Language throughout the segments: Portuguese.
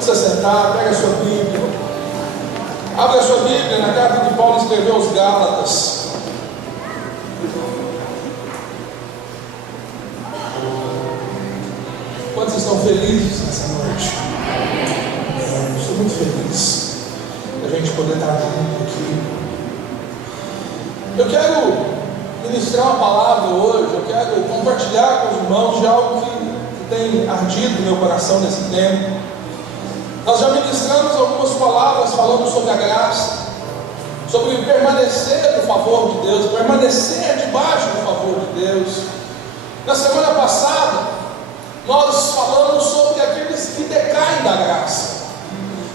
Pode se sentar, pega a sua Bíblia. Abre a sua Bíblia na carta que Paulo escreveu aos Gálatas. Quantos estão felizes nessa noite? Eu estou muito feliz da gente poder estar junto aqui. Eu quero ministrar uma palavra hoje, eu quero compartilhar com os irmãos de algo que tem ardido no meu coração nesse tempo. Nós já ministramos algumas palavras falando sobre a graça, sobre permanecer no favor de Deus, permanecer debaixo do favor de Deus. Na semana passada, nós falamos sobre aqueles que decaem da graça,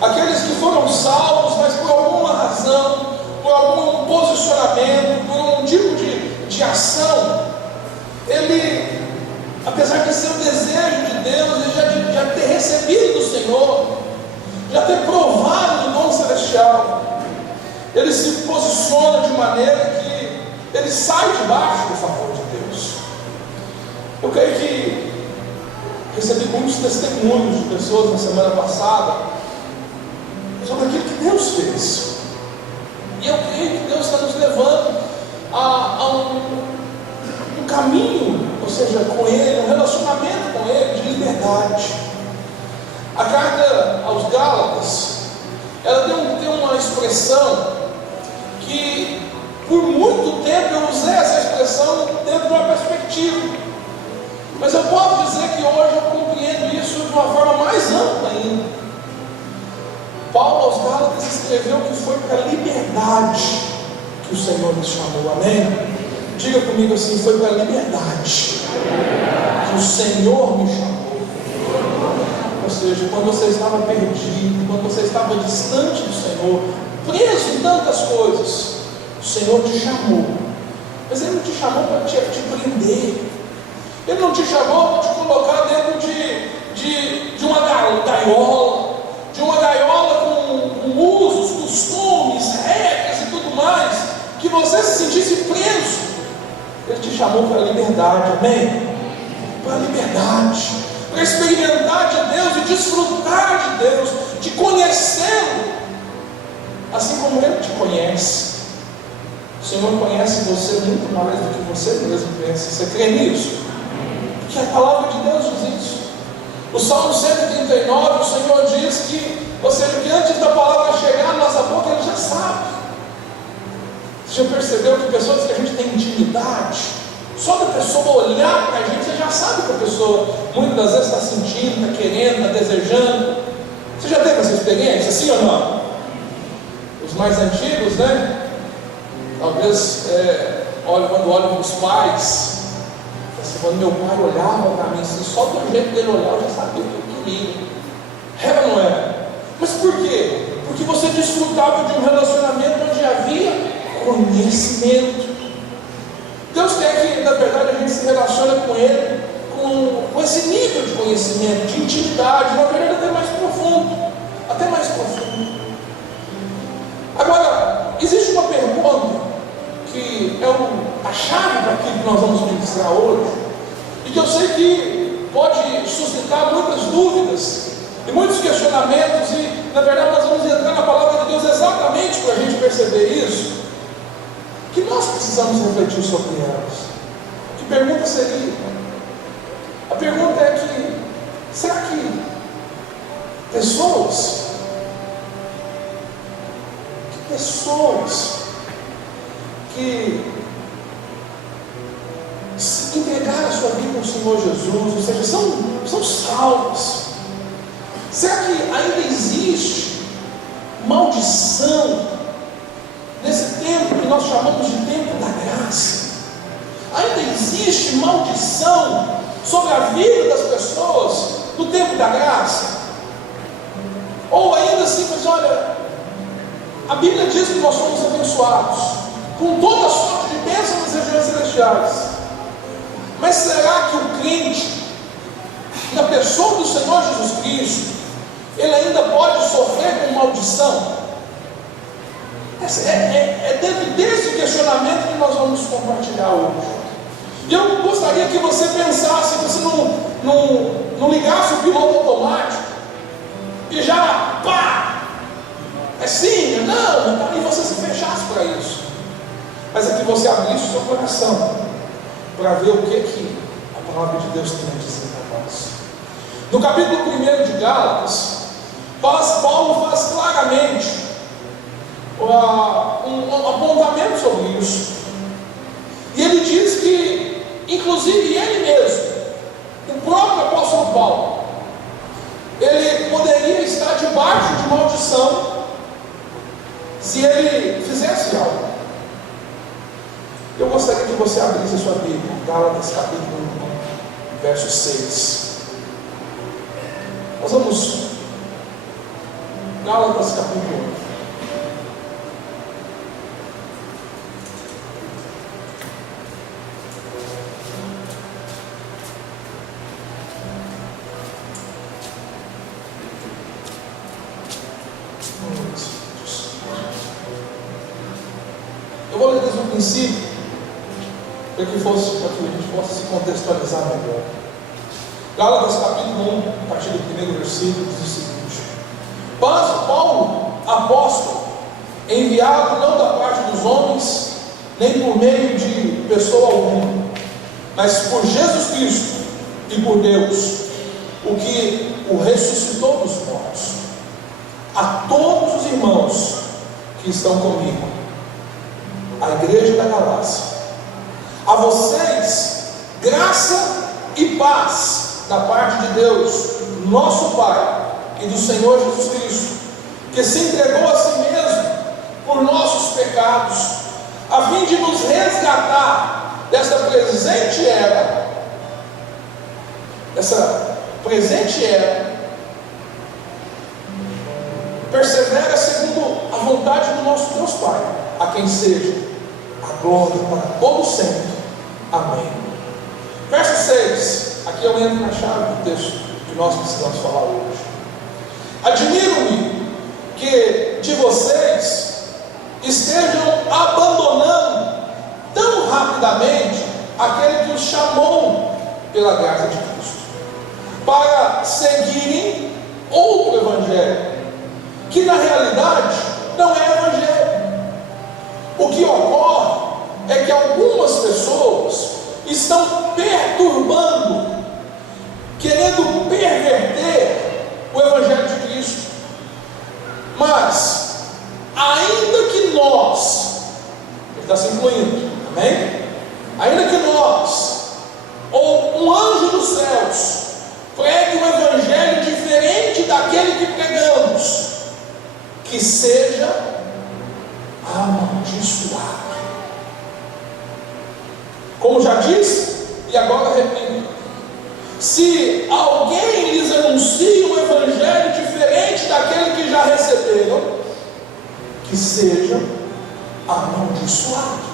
aqueles que foram salvos, mas por alguma razão, por algum posicionamento, por um tipo de ação, ele, apesar de ser o desejo de Deus, ele já ter recebido do Senhor, já ter provado do dom celestial, ele se posiciona de maneira que ele sai debaixo do favor de Deus. Eu creio que recebi muitos testemunhos de pessoas na semana passada sobre aquilo que Deus fez, e eu creio que Deus está nos levando a um caminho, ou seja, com Ele, um relacionamento com Ele de liberdade. A carta aos Gálatas, ela tem uma expressão que por muito tempo eu usei essa expressão dentro de uma perspectiva, mas eu posso dizer que hoje eu compreendo isso de uma forma mais ampla ainda. Paulo aos Gálatas escreveu que foi para a liberdade que o Senhor nos chamou, amém? Diga comigo assim: foi para a liberdade que o Senhor me chamou. Ou seja, quando você estava perdido, quando você estava distante do Senhor, preso em tantas coisas, o Senhor te chamou. Mas Ele não te chamou para te prender, Ele não te chamou para te colocar dentro de uma gaiola, com usos, costumes, regras e tudo mais, que você se sentisse preso. Ele te chamou para a liberdade, amém? Para a liberdade, para experimentar de Deus e desfrutar de Deus, de conhecê-lo, assim como Ele te conhece. O Senhor conhece você muito mais do que você mesmo pensa. Você crê nisso? Porque a palavra de Deus diz isso. O Salmo 139, o Senhor diz que, ou seja, que antes da palavra chegar na nossa boca, Ele já sabe. Você já percebeu que pessoas que a gente tem intimidade, só da pessoa olhar para a gente, você já sabe que a pessoa muitas das vezes está sentindo, está querendo, está desejando. Você já teve essa experiência, sim ou não? Os mais antigos, né? Talvez quando olham para os pais, assim, quando meu pai olhava para mim, assim, só do jeito dele olhar eu já sabia o que eu queria. É ou não é? Mas por quê? Porque você desfrutava de um relacionamento onde havia conhecimento. Deus quer que, na verdade, a gente se relacione com Ele com esse nível de conhecimento, de intimidade, na verdade até mais profundo. Agora, existe uma pergunta que é a chave para aquilo que nós vamos ministrar hoje, e que eu sei que pode suscitar muitas dúvidas e muitos questionamentos, e na verdade nós vamos entrar na palavra de Deus exatamente para a gente perceber isso, que nós precisamos refletir sobre elas. Que pergunta seria? A pergunta é que, será que pessoas que se entregaram a sua vida ao Senhor Jesus, ou seja, são salvas, será que ainda existe maldição nesse tempo que nós chamamos de tempo da graça? Ainda existe maldição sobre a vida das pessoas no tempo da graça? Ou ainda assim, mas olha, a Bíblia diz que nós somos abençoados com toda sorte de bênçãos nas regiões celestiais, mas será que o crente, na pessoa do Senhor Jesus Cristo, ele ainda pode sofrer com maldição? É dentro desse questionamento que nós vamos compartilhar hoje. E eu gostaria que você pensasse, que você não ligasse o piloto automático e já, pá, é sim, não, para que você se fechasse para isso, mas é que você abrisse o seu coração para ver o que a palavra de Deus tem a dizer para nós. No capítulo 1 de Gálatas, Paulo faz claramente um apontamento sobre isso, e ele diz que, inclusive ele mesmo, o próprio apóstolo Paulo, ele poderia estar debaixo de maldição se ele fizesse algo. Eu gostaria que você abrisse a sua Bíblia, Gálatas capítulo 1, verso 6. Nós vamos, Gálatas capítulo 1. Eu vou ler desde o princípio, para que a gente possa se contextualizar melhor. Gálatas capítulo 1, a partir do primeiro versículo, diz o seguinte: Paulo, apóstolo, enviado não da parte dos homens, nem por meio de pessoa alguma, mas por Jesus Cristo e por Deus, o que o ressuscitou dos mortos, a todos os irmãos que estão comigo, a igreja da Galácia, a vocês, graça e paz da parte de Deus, nosso Pai, e do Senhor Jesus Cristo, que se entregou a si mesmo por nossos pecados, a fim de nos resgatar dessa presente era, persevera segundo a vontade do nosso Deus Pai, a quem seja a glória para todo sempre. Amém. Verso 6, aqui eu entro na chave do texto que nós precisamos falar hoje. Admiro-me que de vocês estejam abandonando tão rapidamente aquele que os chamou pela graça de Cristo, para seguirem outro evangelho, que na realidade não é evangelho. O que ocorre é que algumas pessoas estão perturbando, querendo perverter o evangelho de Cristo. Mas, ainda que nós, ele está se incluindo, amém? Ainda que nós, ou um anjo dos céus, pregue um evangelho diferente daquele que pregamos, que seja amaldiçoado. Como já disse, e agora repito: se alguém lhes anuncia um evangelho diferente daquele que já receberam, que seja amaldiçoado.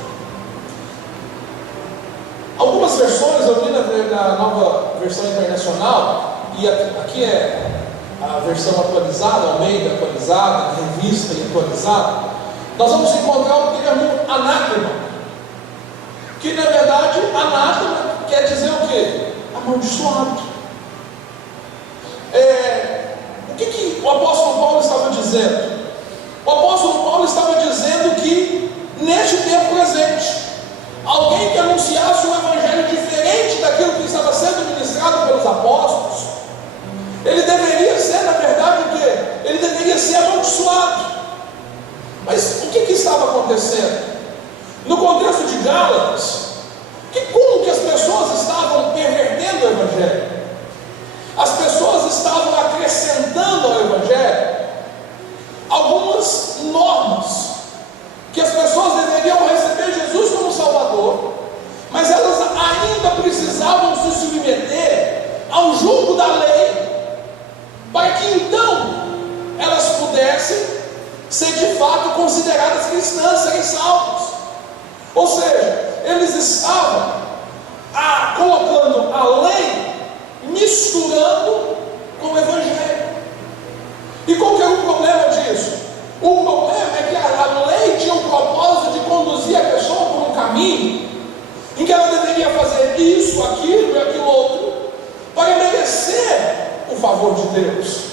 Algumas versões, eu li na nova versão internacional, e aqui é a versão atualizada, Almeida atualizada, revista e atualizada, nós vamos encontrar o termo anátema, que na verdade anátema quer dizer o quê? Amaldiçoado. O que o apóstolo Paulo estava dizendo? O apóstolo Paulo estava dizendo que neste tempo presente, alguém que anunciasse um evangelho diferente daquilo que estava sendo ministrado pelos apóstolos, ele deveria ser, na verdade, o quê? Ele deveria ser amaldiçoado. Mas o que estava acontecendo? No contexto de Gálatas, como que as pessoas estavam pervertendo o evangelho? As pessoas estavam acrescentando ao evangelho algumas normas, que as pessoas deveriam receber Jesus como Salvador, mas elas ainda precisavam se submeter ao jugo da lei, para que então elas pudessem ser de fato consideradas cristãs, serem salvas. Ou seja, eles estavam colocando a lei, misturando com o evangelho. E qual que é o problema disso? O problema é que a lei tinha o propósito de conduzir a pessoa por um caminho em que ela deveria fazer isso, aquilo e aquilo outro para merecer o favor de Deus.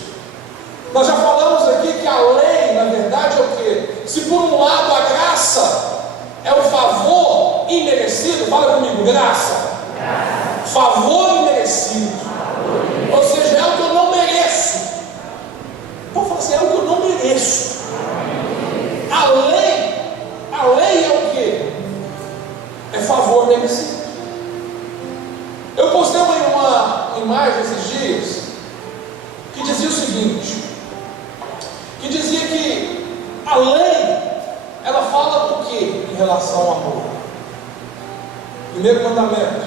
Nós já falamos aqui que a lei, na verdade, é o quê? Se por um lado a graça é o favor imerecido, fala comigo, graça. Favor imerecido. Ou seja, é o que eu não mereço. Pode falar assim, é o que eu não mereço. A lei é o quê? É favor merecido. Eu postei uma imagem esses dias que dizia o seguinte, que dizia que a lei, ela fala do que em relação ao amor? Primeiro mandamento: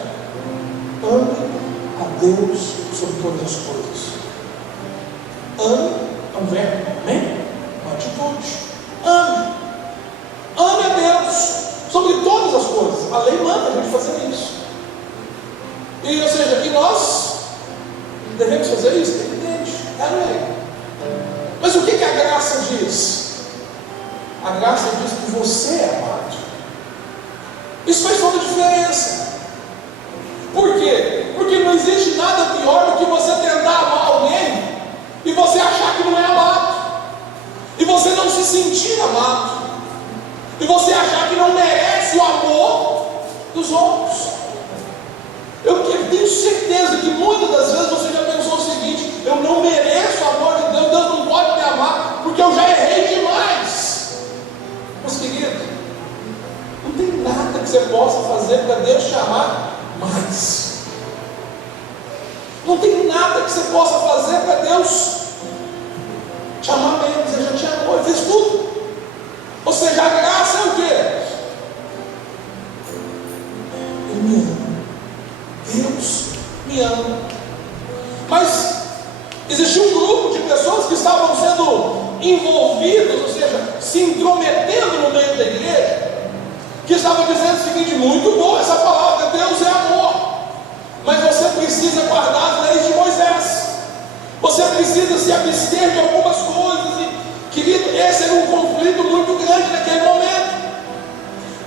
ame a Deus sobre todas as coisas. Ame é um verbo, amém? Uma atitude. Ame a Deus sobre todas as coisas. A lei manda a gente fazer isso. E, ou seja, que nós devemos fazer isso, evidente, é a lei. Mas o que a graça diz? A graça diz que você é amado. Isso faz toda a diferença. Por quê? Porque não existe nada pior do que você tentar amar alguém e você achar que não é amado, e você não se sentir amado, e você achar que não merece o amor dos outros. Eu tenho certeza que muitas das vezes você já pensou o seguinte: eu não mereço o amor de Deus, Deus não pode me amar, porque eu já errei demais. Mas querido, não tem nada que você possa fazer para Deus te amar mais. Não tem nada que você possa fazer para Deus te amar menos. Ele já te amou, Ele fez tudo. Ou seja, a graça é o quê? Ele me ama. Deus me ama. Mas existia um grupo de pessoas que estavam sendo envolvidos, ou seja, se intrometendo no meio da igreja, que estavam dizendo o seguinte: muito boa essa palavra, Deus é amor, mas você precisa guardar as leis de Moisés, você precisa se abster de algumas coisas. E, querido, esse era um conflito muito grande naquele momento.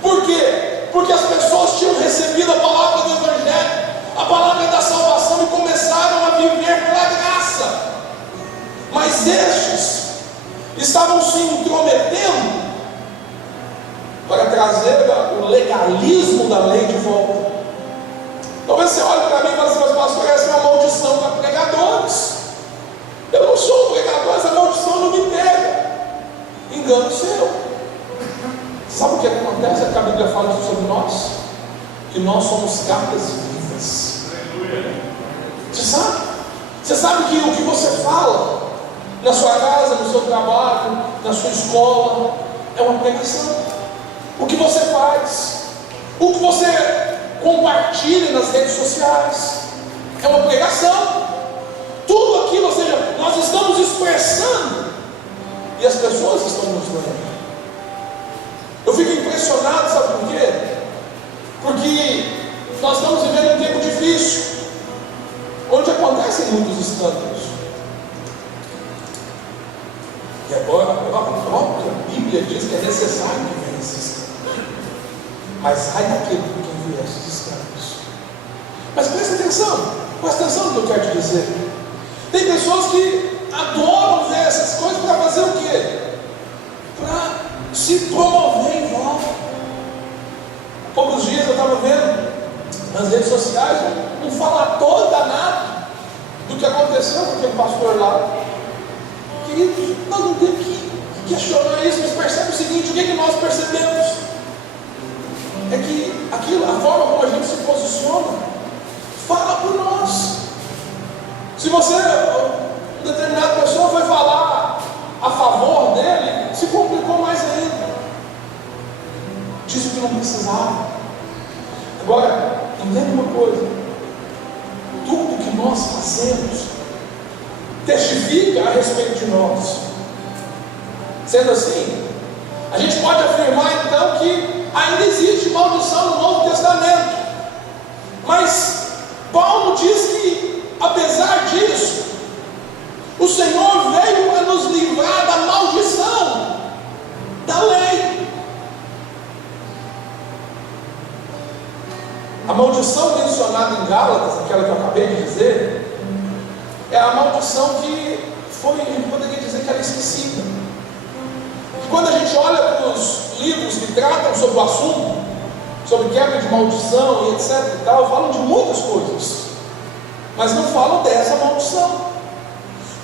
Por quê? Porque as pessoas tinham recebido a palavra do Evangelho, a palavra da salvação, e começaram a viver pela graça. Mas estes estavam se intrometendo para trazer o legalismo da lei de volta. Talvez você olhe para mim e fale assim: mas pastor, essa é uma maldição para pregadores. Eu não sou um pregador, essa maldição não me pega. Engano seu. Sabe o que acontece? É que a Bíblia fala sobre nós, que nós somos cartas vivas. Você sabe? Você sabe que o que você fala na sua casa, no seu trabalho, na sua escola, é uma pregação. O que você faz, o que você compartilha nas redes sociais, é uma pregação. Tudo aquilo, ou seja, nós estamos expressando e as pessoas estão nos vendo. Eu fico impressionado, sabe por quê? Porque nós estamos vivendo um tempo difícil, onde acontecem muitos escândalos. E agora, a própria Bíblia diz que é necessário que venha esses escândalos. Mas ai daquele por quem vier esses escândalos. Mas presta atenção no que eu quero te dizer. Tem pessoas que adoram ver essas coisas para fazer o quê? Para se promover em volta. Há poucos dias eu estava vendo nas redes sociais um falatório danado do que aconteceu com aquele pastor lá. Queridos, nós não temos que questionar isso, mas percebe o seguinte: o que nós percebemos? É que a forma como a gente se posiciona, fala por nós. Se você, uma determinada pessoa foi falar a favor dele, se complicou mais ainda. Disse que não precisava. Agora, entenda uma coisa: tudo que nós fazemos testifica a respeito de nós. Sendo assim, a gente pode afirmar então que ainda existe maldição no Novo Testamento. Mas Paulo diz que, apesar disso, o Senhor veio para nos livrar da maldição da lei. A maldição mencionada em Gálatas, aquela que eu acabei de dizer, é a maldição que a gente poderia dizer que era esquecida. E quando a gente olha para os livros que tratam sobre o assunto, sobre quebra de maldição e etc e tal, falam de muitas coisas, mas não falam dessa maldição,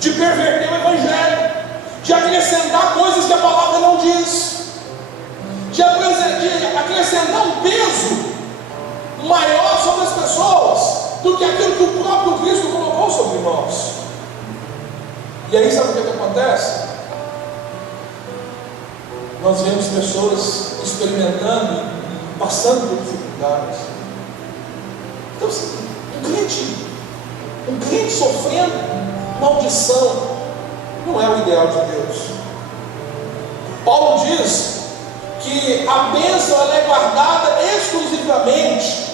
de perverter o Evangelho, de acrescentar coisas que a palavra não diz, de acrescentar um peso maior sobre as pessoas do que aquilo que o próprio Cristo colocou sobre nós. E aí sabe o que acontece? Nós vemos pessoas experimentando, passando por dificuldades. Então assim, um crente sofrendo maldição não é o ideal de Deus. Paulo diz que a bênção ela é guardada exclusivamente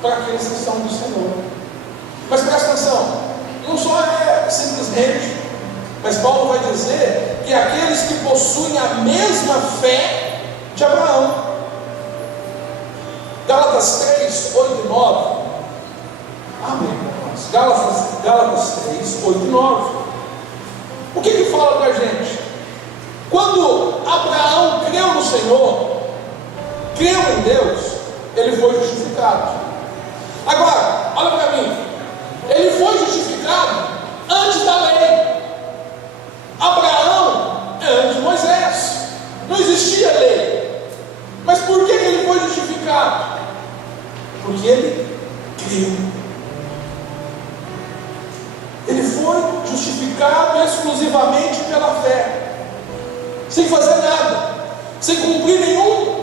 para aqueles que são do Senhor. Mas presta atenção, não só é simplesmente, mas Paulo vai dizer que aqueles que possuem a mesma fé de Abraão. Gálatas 3, 8 e 9. Amém, irmãos. Gálatas 3, 8 e 9. O que fala para a gente? Quando Abraão creu no Senhor, creu em Deus, ele foi justificado. Agora, olha para mim, ele foi justificado antes da lei. Abraão é antes de Moisés, não existia lei. Mas por que ele foi justificado? Porque ele creu. Ele foi justificado exclusivamente pela fé, sem fazer nada, sem cumprir nenhuma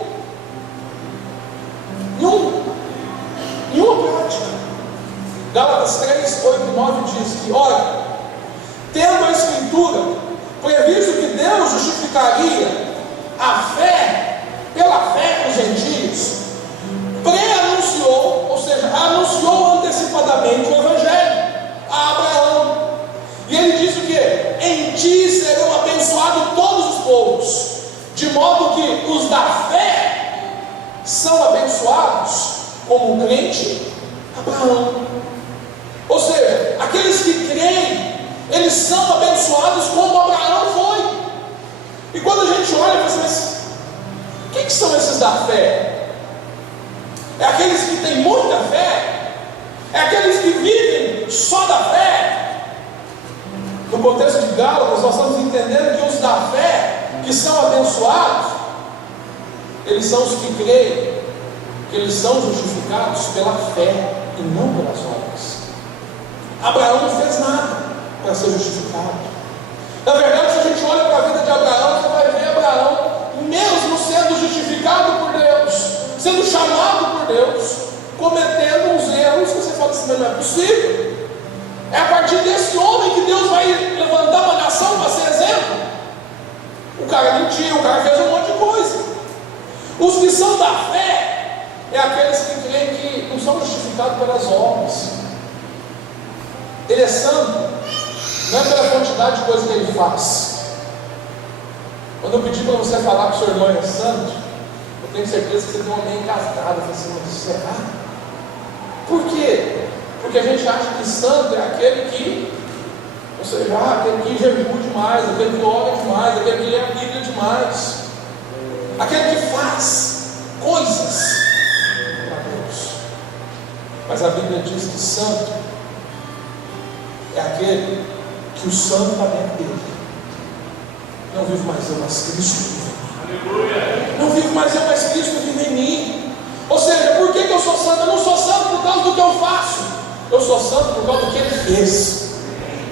prática. Gálatas 3, 8 e 9 diz que, ora, tendo a Escritura previsto que Deus justificaria a fé, pela fé dos gentios, pré-anunciou, ou seja, anunciou antecipadamente o Evangelho a Abraão. E ele diz o que? Em ti serão abençoados todos os povos, de modo que os da fé são abençoados como o crente Abraão. Ou seja, aqueles que creem, eles são abençoados como Abraão foi. E quando a gente olha e pensa, mas quem que são esses da fé? É aqueles que têm muita fé? É aqueles que vivem só da fé? No contexto de Gálatas, nós estamos entendendo que os da fé, que são abençoados, eles são os que creem, que eles são justificados pela fé e não pelas obras. Abraão não fez nada para ser justificado. Na verdade, se a gente olha para a vida de Abraão, você vai ver Abraão, mesmo sendo justificado por Deus, sendo chamado por Deus, cometendo uns erros que você fala assim, mas não é possível. É a partir desse homem que Deus vai levantar uma nação para ser exemplo. O cara mentiu, o cara fez um monte de coisa. Os que são da fé é aqueles que creem que não são justificados pelas obras. Ele é santo não é pela quantidade de coisa que ele faz. Quando eu pedi para você falar que o seu irmão é santo, eu tenho certeza que você tem uma meia engasgada. Eu falei assim, mas será? Por quê? Porque a gente acha que santo é aquele que, ou seja, aquele que jejua demais, aquele que ora demais, aquele que lê a Bíblia demais, aquele que faz coisas para Deus. Mas a Bíblia diz que santo é aquele que o santo está dentro dele. Não vivo mais eu, mas Cristo vive em mim. Não vivo mais eu, mas Cristo vive em mim. Ou seja, por que eu sou santo? Eu não sou santo por causa do que eu faço. Eu sou santo por causa do que Ele fez.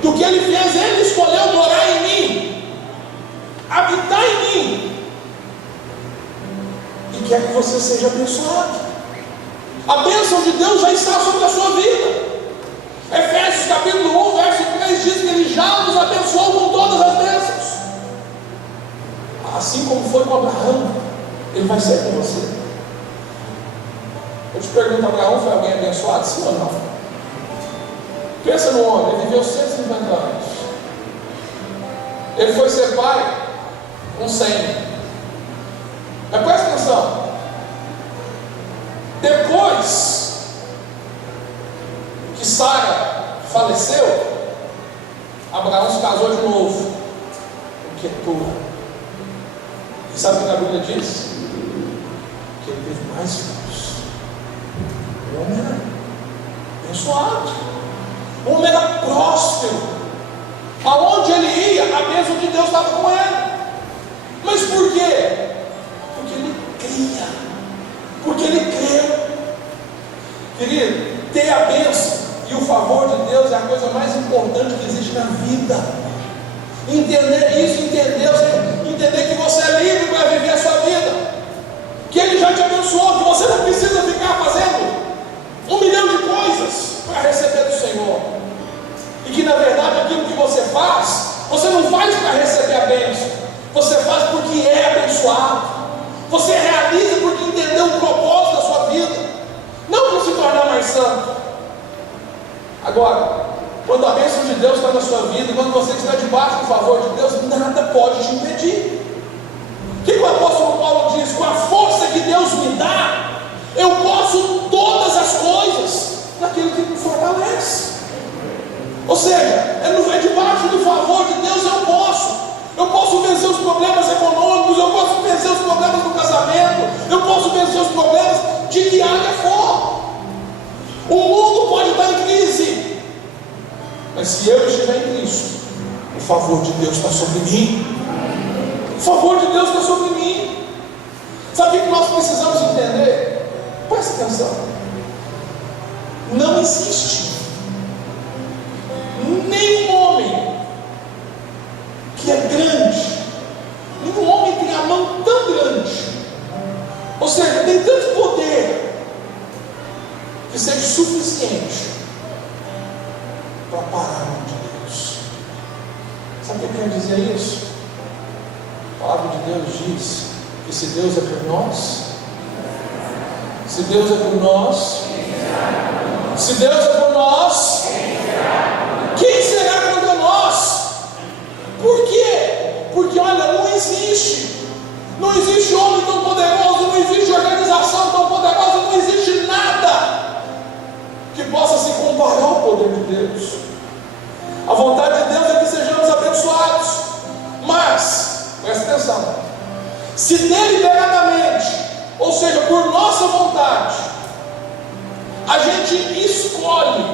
Do que Ele fez, Ele escolheu morar em mim, habitar em mim, e quer que você seja abençoado. A bênção de Deus já está sobre a sua vida. Efésios capítulo 1, verso 3 diz que Ele já nos abençoou com todas as bênçãos. Assim como foi com Abraão, Ele vai ser com você. Eu te pergunto, Abraão foi alguém abençoado? Sim ou não? Pensa no homem, ele viveu 150 anos. Ele foi ser pai com 100. Mas presta atenção. Depois que Sara faleceu, Abraão se casou de novo com Quetura. E sabe o que a Bíblia diz? Que ele teve mais filhos. O homem era abençoado, o homem era próspero. Aonde ele ia, a bênção de Deus estava com ele. Mas por quê? Porque ele cria, porque ele creu. Querido, ter a bênção e o favor de Deus é a coisa mais importante que existe na vida. Entender isso, entender que você é livre para viver a sua vida, que Ele já te abençoou, que você não precisa ficar fazendo 1 milhão de coisas para receber do Senhor, e que na verdade aquilo que você faz, você não faz para receber a bênção, você faz porque é abençoado, você realiza porque entendeu o propósito da sua vida, não para se tornar mais santo. Agora, quando a bênção de Deus está na sua vida, quando você está debaixo do favor de Deus, nada pode te impedir. O que o apóstolo Paulo diz? Com a força que Deus me dá, eu posso todas as coisas naquilo que me fortalece. Ou seja, é debaixo do favor de Deus eu posso vencer os problemas econômicos, eu posso vencer os problemas do casamento, eu posso vencer os problemas de que área for. O mundo pode estar em crise, mas se eu estiver em Cristo, o favor de Deus está sobre mim. O favor de Deus está sobre mim. Sabe o que nós precisamos entender? Presta atenção. Não existe nenhum homem que é grande, nenhum homem tem a mão tão grande, ou seja, tem tanto poder, que seja suficiente para parar a mão de Deus. Sabe o que quer dizer isso? A palavra de Deus diz que se Deus é por nós, se Deus é por nós, se Deus é por nós, quem será contra nós? Por quê? Porque olha, não existe homem tão poderoso, não existe organização tão poderosa, não existe nada que possa se comparar ao poder de Deus. A vontade de Deus é que sejamos abençoados, mas, presta atenção, se deliberadamente, ou seja, por nossa vontade, a gente escolhe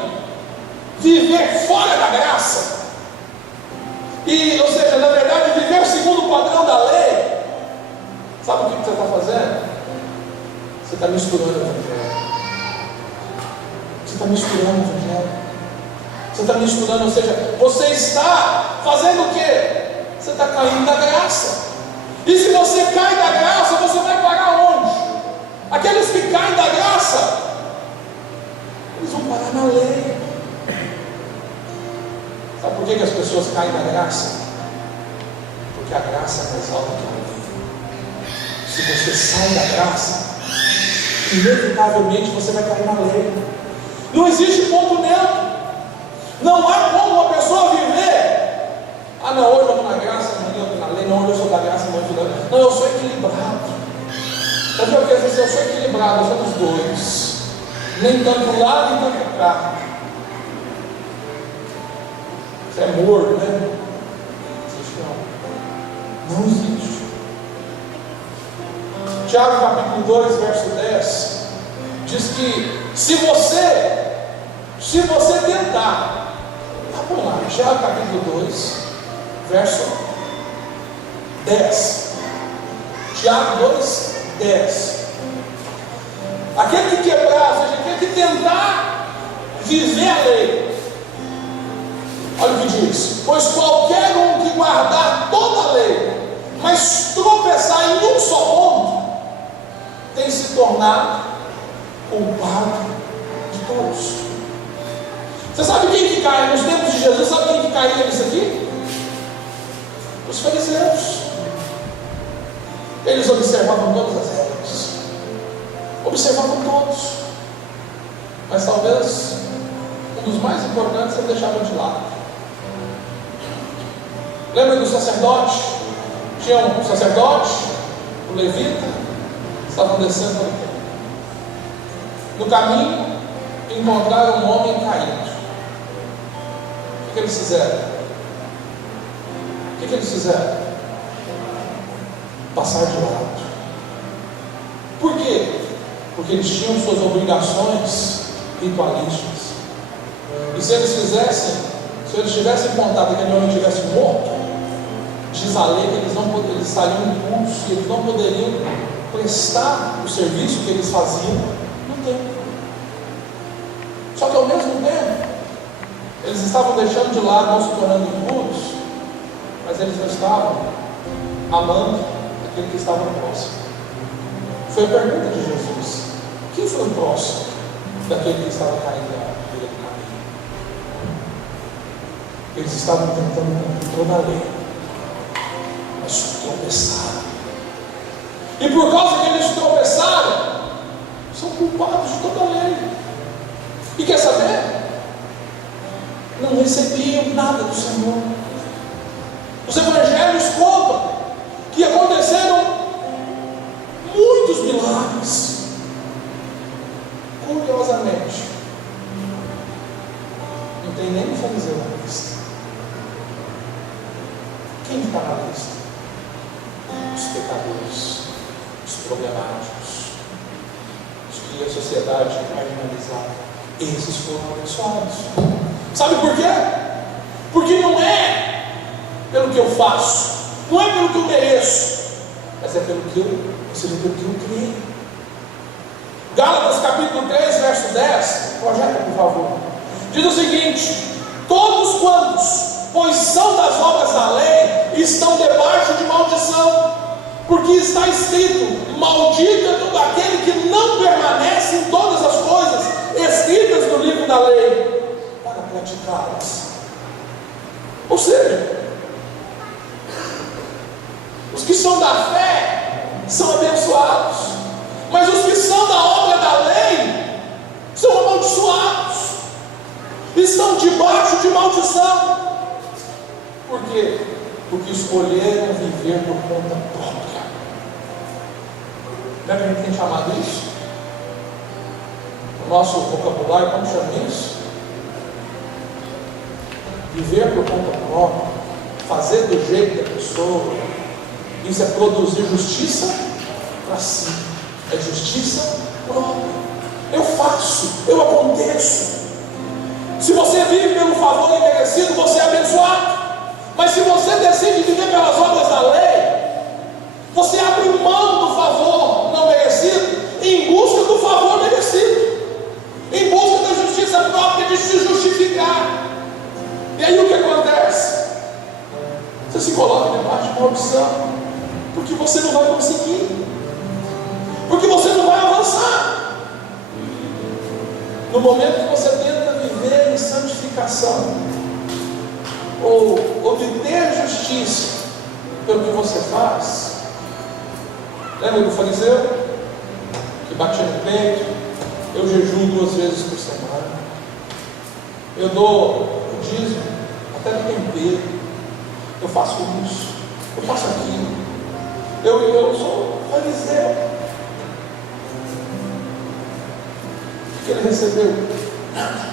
viver fora da graça, ou seja, na verdade, viver segundo o padrão da lei, sabe o que você está fazendo? Você está misturando o Evangelho. Você está misturando o Evangelho. Você está misturando, ou seja, você está fazendo o quê? Você está caindo da graça. E se você cai da graça, você vai parar onde? Aqueles que caem da graça, eles vão parar na lei. Sabe por que as pessoas caem da graça? Porque a graça é mais alta que a lei. Se você sai da graça, inevitavelmente você vai cair na lei. Não existe ponto neutro. Não há como uma pessoa viver. Ah não, hoje eu estou na graça, amanhã eu estou na lei. Não, hoje eu sou da graça, amanhã eu estou na lei. Não, eu sou equilibrado. Sabe o que eu sou equilibrado, eu sou dos dois. Nem tanto para um lado, nem tanto para cá. Você é morto, né? Não existe. Tiago capítulo 2, verso 10 diz que se você tentar, vamos lá, Tiago capítulo 2, verso 10. Tiago 2, 10. Aquele que quebrar, ou seja, aquele que tentar viver a lei, olha o que diz: pois qualquer um que guardar toda a lei, mas tropeçar em um só ponto, tem se tornado culpado de todos. Você sabe quem que cai nos tempos de Jesus? Sabe quem que caía nisso aqui? Os fariseus. Eles observavam todas as regras, observavam todos, mas talvez um dos mais importantes eles deixavam de lado. Lembra do sacerdote? Tinha um sacerdote, o levita, estavam descendo para o templo. No caminho, encontraram um homem caído. O que eles fizeram? que eles fizeram? Passar de lado. Por quê? Porque eles tinham suas obrigações ritualísticas. E se eles tivessem contado que aquele homem tivesse morto, diz a lei que eles estariam impulsos e eles não poderiam prestar o serviço que eles faziam no templo. Só que ao mesmo tempo, eles estavam deixando de lado, não se tornando impuros, mas eles não estavam amando aquele que estava próximo. Foi a pergunta de Jesus: quem foi o próximo daquele que estava caindo na beira do caminho? Eles estavam tentando cumprir toda a lei, mas tropeçaram. E por causa que eles tropeçaram, são culpados de toda a lei. E quer saber? Não recebiam nada do Senhor. Os evangelhos contam que aconteceram muitos milagres. Curiosamente, não tem nem fariseu na lista. Quem está na lista? Os pecadores, os problemáticos, os que a sociedade marginalizava. Esses foram abençoados. Sabe por quê? Porque não é pelo que eu faço, não é pelo que eu mereço, mas é pelo que eu creio. Gálatas capítulo 3, verso 10, projeta por favor, diz o seguinte: todos quantos, pois são das obras da lei, estão debaixo de maldição, porque está escrito: maldito é todo aquele que não permanece em todas as coisas escritas no livro da lei, para praticá-las. Ou seja, os que são da fé são abençoados, mas os que são da obra da lei são amaldiçoados, estão debaixo de maldição. Por quê? Porque escolheram viver por conta própria. Como é que a gente tem chamado isso? O nosso vocabulário, como chama isso? Viver por conta própria, fazer do jeito da pessoa. Isso é produzir justiça para si, é justiça própria. Eu faço, eu aconteço. Se você vive pelo favor imerecido, você é abençoado. Mas se você decide viver pelas obras da lei, você abre mão do favor não merecido em busca do favor merecido, em busca da justiça própria, de se justificar. E aí o que acontece? Você se coloca debaixo de maldição, porque você não vai conseguir, porque você não vai avançar. No momento que você tenta viver em santificação, ou obter justiça pelo que você faz, lembra do fariseu que batia no peito? Eu jejuo 2 vezes por semana, eu dou o dízimo até do tempero, eu faço isso, eu faço aquilo, eu sou fariseu. O que ele recebeu? Nada.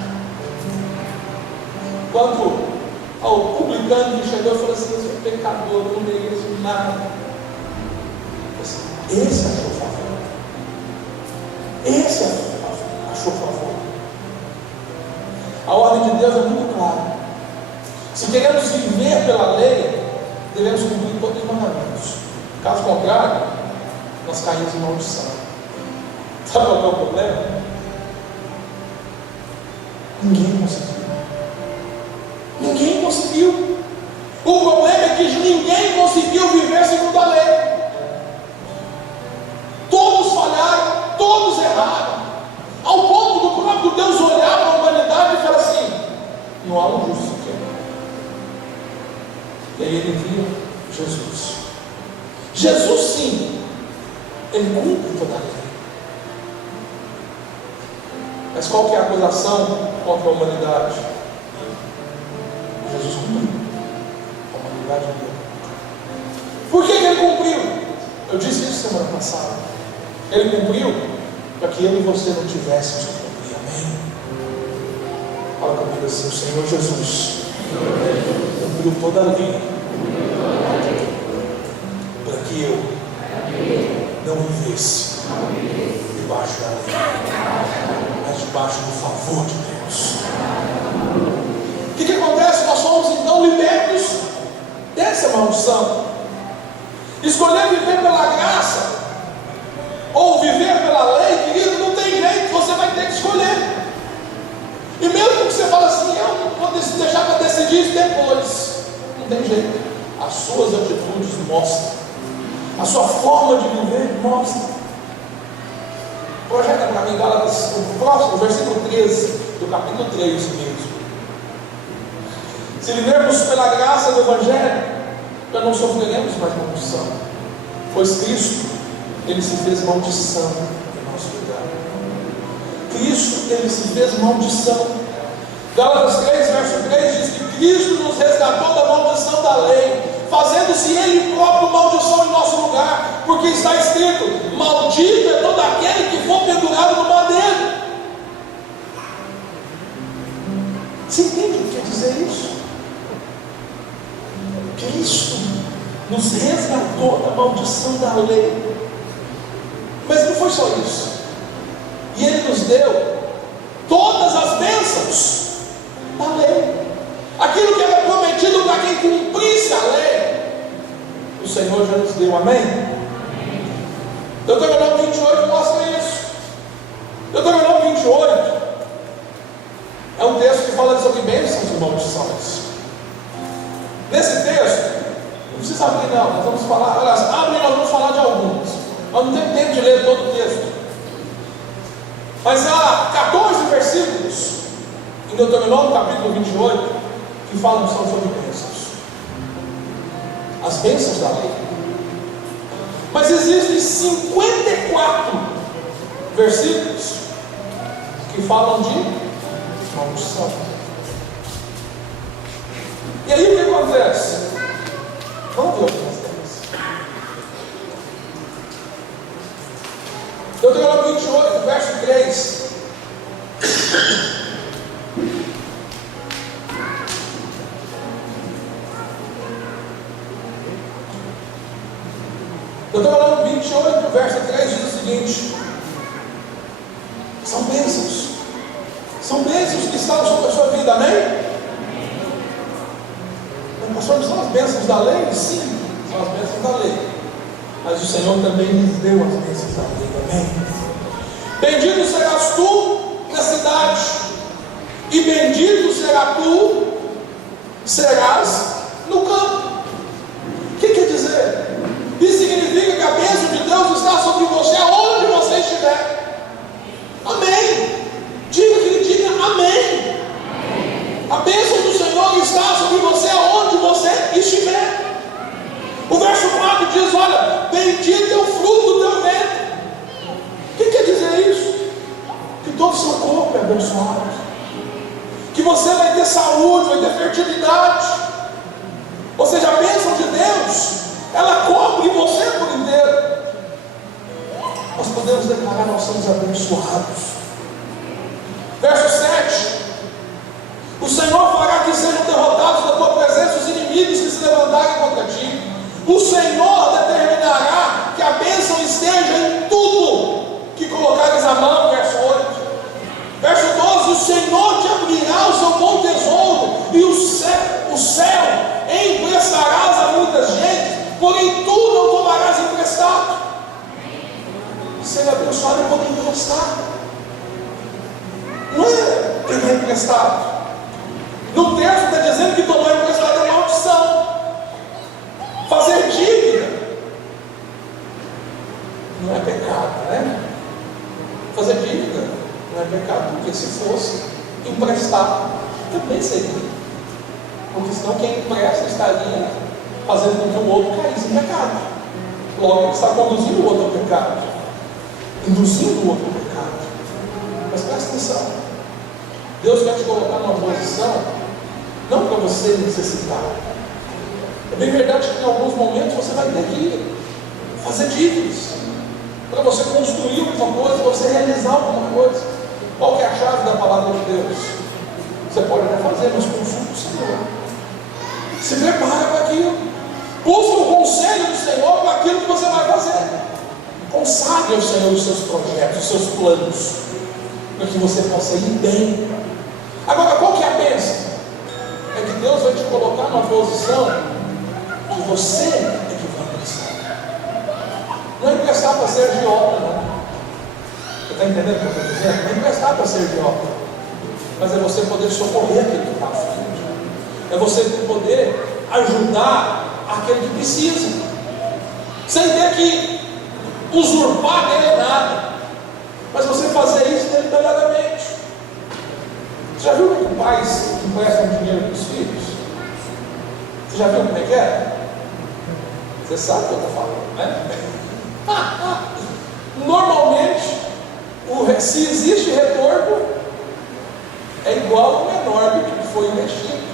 Quanto ao publicano que chegou e falou assim: eu sou pecador, eu não mereço nada. Esse achou favor. Esse achou favor. A ordem de Deus é muito clara. Se queremos viver pela lei, devemos cumprir todos os mandamentos. Caso contrário, nós caímos em maldição. Sabe qual é o problema? Ninguém conseguiu. Ninguém conseguiu. O problema é que ninguém conseguiu viver segundo a lei. Todos falharam, todos erraram, ao ponto do próprio Deus olhar para a humanidade e falar assim: não há um justo sequer. E aí ele envia Jesus. Jesus, sim, ele cumpre toda a lei. Mas qual que é a acusação contra a humanidade? Jesus cumpriu. A humanidade não. Por que ele cumpriu? Eu disse isso semana passada. Ele cumpriu para que eu e você não tivéssemos que cumprir. Amém? Fala comigo assim: o Senhor Jesus cumpriu toda a lei que eu não vivesse debaixo da lei, mas debaixo do favor de Deus. O que acontece? Nós somos então libertos dessa maldição. Escolher viver pela graça ou viver pela lei, querido, não tem jeito, você vai ter que escolher. E mesmo que você fale assim, eu vou deixar para decidir isso depois, não tem jeito. As suas atitudes mostram, a sua forma de viver mostra. Projeta para mim, Gálatas, o próximo, versículo 13 do capítulo 3 mesmo. Se vivermos pela graça do Evangelho, já não sofreremos mais maldição, pois Cristo, Ele se fez maldição em nosso lugar. Cristo, Ele se fez maldição. Gálatas 3, verso 3 diz que Cristo nos resgatou da maldição da lei, fazendo-se Ele próprio maldição em nosso lugar, porque está escrito: maldito é todo aquele que for pendurado no madeiro. Você entende o que quer dizer isso? Cristo nos resgatou da maldição da lei. Mas não foi só isso. E Ele nos deu todas as bênçãos da lei. Aquilo que era prometido para quem cumprisse a lei, o Senhor já nos deu. Amém? Deuteronômio 28 mostra isso. Deuteronômio 28 é um texto que fala sobre bênçãos e maldições. Nesse texto, não precisa abrir não, nós vamos falar, olha, abre e nós vamos falar de alguns. Nós não temos tempo de ler todo o texto. Mas há 14 versículos em Deuteronômio capítulo 28 que falam só sobre bênçãos. As bênçãos da lei. Mas existem 54 versículos que falam de maldição. E aí o que acontece? Vamos ver algumas delas. Deuteronômio 28, verso 3. Deuteronômio 28, verso 3 diz o seguinte: são bênçãos. São bênçãos que estão sobre a sua vida, amém? Pastor, são as bênçãos da lei? Sim, são as bênçãos da lei. Mas o Senhor também lhes deu as bênçãos da lei, amém? Bendito serás tu na cidade, e bendito serás no campo. O que quer dizer? Isso significa que a bênção de Deus está sobre você aonde você estiver. Amém? Diga que ele diga amém. A bênção do Senhor está sobre você aonde você estiver. O verso 4 diz: olha, bendito é o fruto do teu ventre. O que quer dizer isso? Que todo o seu corpo é abençoado, que você vai ter saúde, vai ter fertilidade. Ou seja, a bênção de Deus, ela cobre você por inteiro. Nós podemos declarar: nós somos abençoados. Verso 7: o Senhor fará que sejam derrotados da tua presença os inimigos que se levantarem contra ti. O Senhor determinará que a bênção esteja em tudo que colocares a mão. Verso 8. Verso 12: o Senhor te abrirá o seu bom tesouro, e o céu emprestarás a muita gente, porém tu não tomarás emprestado. Ser abençoado é poder emprestar, não é pegar emprestado. No texto está dizendo que tomar emprestado é maldição. Fazer dívida não é pecado, né? Fazer dívida não é pecado, porque se fosse emprestar, também seria. Porque senão quem empresta estaria fazendo com que o outro caísse em pecado. Logo ele está conduzindo o outro ao pecado, induzindo o outro ao pecado. Mas presta atenção, Deus quer te colocar numa posição não para você necessitar. É bem verdade que em alguns momentos você vai ter que fazer dívidas para você construir alguma coisa, para você realizar alguma coisa. Qual que é a chave da palavra de Deus? Você pode até fazer, mas consulta o Senhor. Se prepara para aquilo. Busca o conselho do Senhor para aquilo que Mostre ao Senhor os seus projetos, os seus planos, para que você possa ir bem. Agora, qual que é a bênção? É que Deus vai te colocar numa posição que você é que vai prestar. Não é emprestar para ser agiota, não. Você está entendendo o que eu estou dizendo? Não é emprestar para ser agiota, mas é você poder socorrer aquele que está à frente. É você poder ajudar aquele que precisa, sem ter que usurpar dele nada, mas você fazer isso deliberadamente. Você já viu como pais emprestam dinheiro para os filhos? Você já viu como é que é? Você sabe o que eu estou falando, né? Normalmente, se existe retorno, é igual ao menor do que foi investido.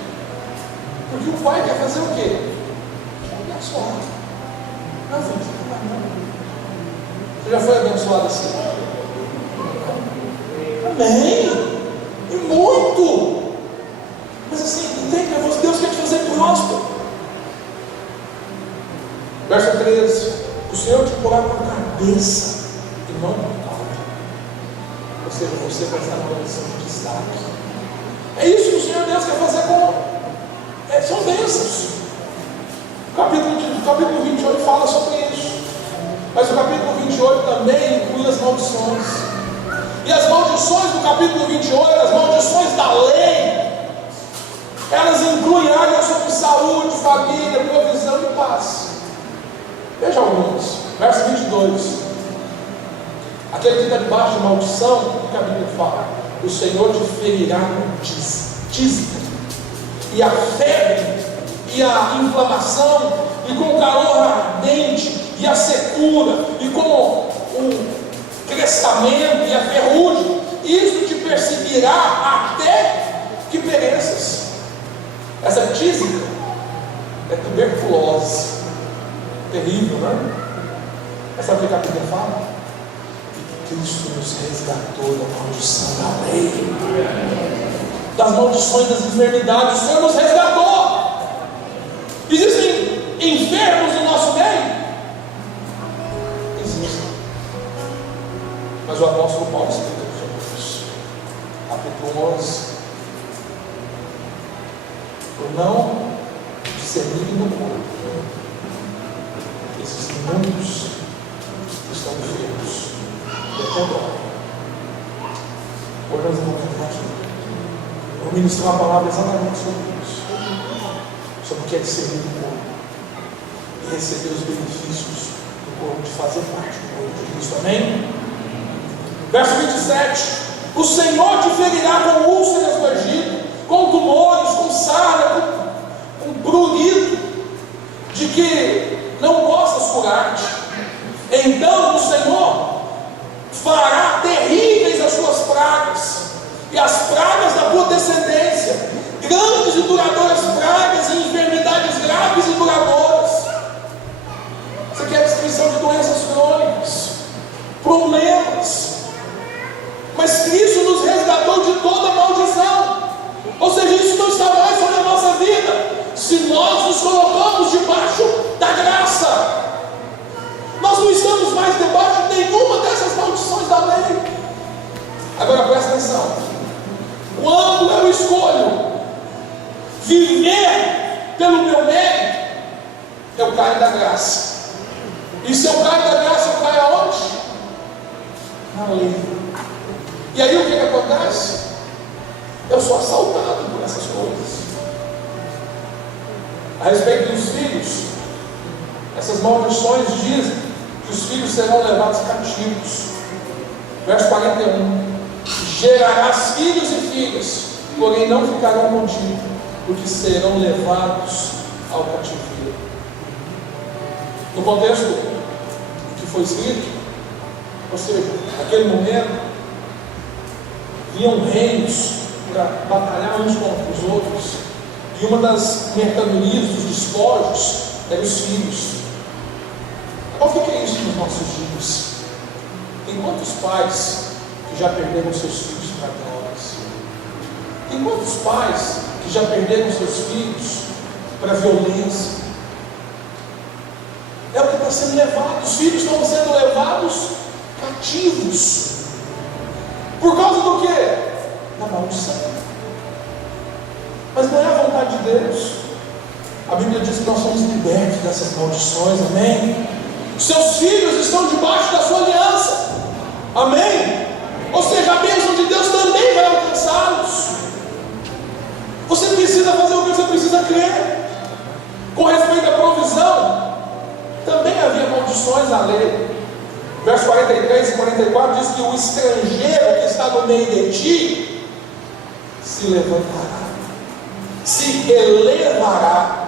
Porque o pai quer fazer o quê? Abençoar. Não, filho, você já foi abençoado assim? Amém. E muito. Mas assim, entende? Deus quer te fazer próspero. Verso 13: o Senhor te porá por cabeça e não por cauda. Ou seja, você vai estar numa posição de destaque. É isso que o Senhor Deus quer fazer com. São bênçãos. O capítulo 28 fala sobre isso. Mas o capítulo 28 também inclui as maldições. E as maldições do capítulo 28, as maldições da lei, elas incluem áreas sobre saúde, família, provisão e paz. Veja alguns. Verso 22. Aquele que está debaixo de maldição, o que a Bíblia fala? O Senhor te ferirá com tísica, e a febre, e a inflamação, e com o calor ardente, e a secura, e com o crescimento e a ferrugem. Isso te perseguirá até que pereças. Essa tísica é tuberculose. Terrível, né? Mas sabe o que a Bíblia fala? Que Cristo nos resgatou da maldição da lei, das maldições, das enfermidades. O Senhor nos resgatou. Existem enfermos no nosso meio? Existem. Mas o apóstolo Paulo explica sobre isso. Capítulo 11. Por não discernir no corpo, existem muitos que estão enfermos e até dói. Hoje nós vamos cantar aqui. Vou ministrar uma palavra exatamente sobre isso, sobre o que é discernir no corpo e receber os benefícios do corpo, de fazer parte do corpo de Cristo. Amém? Verso 27: o Senhor te ferirá com úlceras do Egito, com tumores, com sarna, com prurido, de que não possas curar-te. Então o Senhor fará terríveis as tuas pragas, e as pragas da tua descendência, grandes e duradouras pragas e enfermidades graves e duradouras. Isso aqui é a descrição de doenças crônicas, problemas. Mas Cristo nos resgatou de toda maldição. Ou seja, isso não está mais sobre a nossa vida, se nós nos colocamos debaixo da graça. Nós não estamos mais debaixo de nenhuma dessas maldições da lei. Agora presta atenção. Quando eu escolho viver pelo meu mérito, eu caio da graça. E se eu caio da graça, eu caio aonde? Na lei. E aí o que acontece? Eu sou assaltado por essas coisas. A respeito dos filhos, essas maldições dizem que os filhos serão levados cativos. Verso 41: gerarás filhos e filhas, porém não ficarão contigo, porque serão levados ao cativeiro. No contexto que foi escrito, ou seja, naquele momento, vinham reinos para batalhar uns contra os outros, e uma das mercadorias, dos despojos, eram os filhos. Qual que é isso nos nossos dias? Tem quantos pais que já perderam seus filhos para drogas? Tem quantos pais que já perderam seus filhos para violência? É o que está sendo levado. Os filhos estão sendo levados cativos. Por causa do quê? Da maldição. Mas não é a vontade de Deus. A Bíblia diz que nós somos libertos dessas maldições, amém? Seus filhos estão debaixo da sua aliança, amém? Ou seja, a bênção de Deus também vai alcançá-los. Você precisa fazer o que você precisa crer. Com respeito à provisão, também havia maldições na lei. Versos 43 e 44 diz que o estrangeiro que está no meio de ti se levantará, se elevará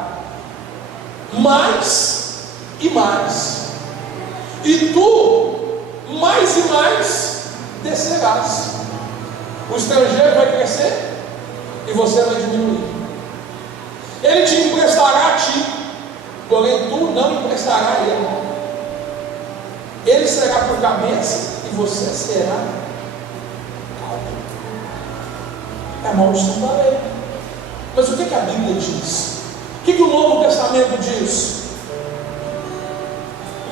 mais e mais, e tu mais e mais descerás. O estrangeiro vai crescer e você vai diminuir. Ele te emprestará a ti, porém tu não emprestará a ele. Ele será por cabeça e você será cauda. É a maldição da lei. Mas o que a Bíblia diz? O que o Novo Testamento diz?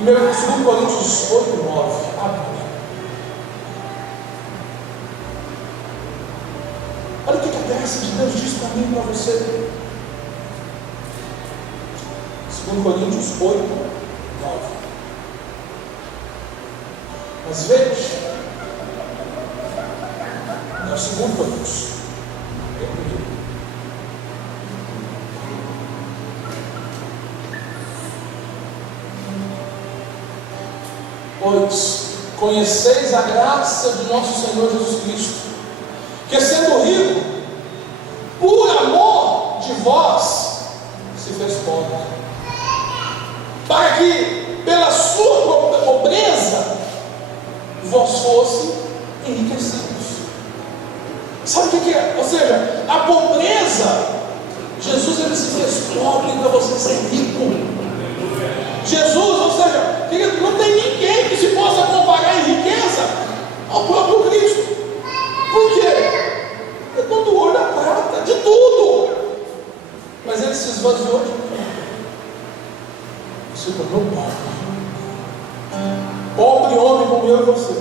2 Coríntios 8, 9. Olha o que a graça de Deus diz para mim e para você. 2 Coríntios 8, 9. Mas veja, não é o 2 Coríntios, é o primeiro. Pois conheceis a graça de nosso Senhor Jesus Cristo, que sendo rico, por amor de vós, se fez pobre, para que pela sua pobreza vós fosse enriquecidos. Sabe o que é? Ou seja, a pobreza, Jesus ele se fez pobre para você ser rico. Jesus, ou seja, querido, não tem ninguém que se possa comparar em riqueza ao próprio Cristo. Por quê? Ele não doou da prata, de tudo, mas ele se esvaziou de tudo. Se tornou pobre. Pobre homem como eu e você.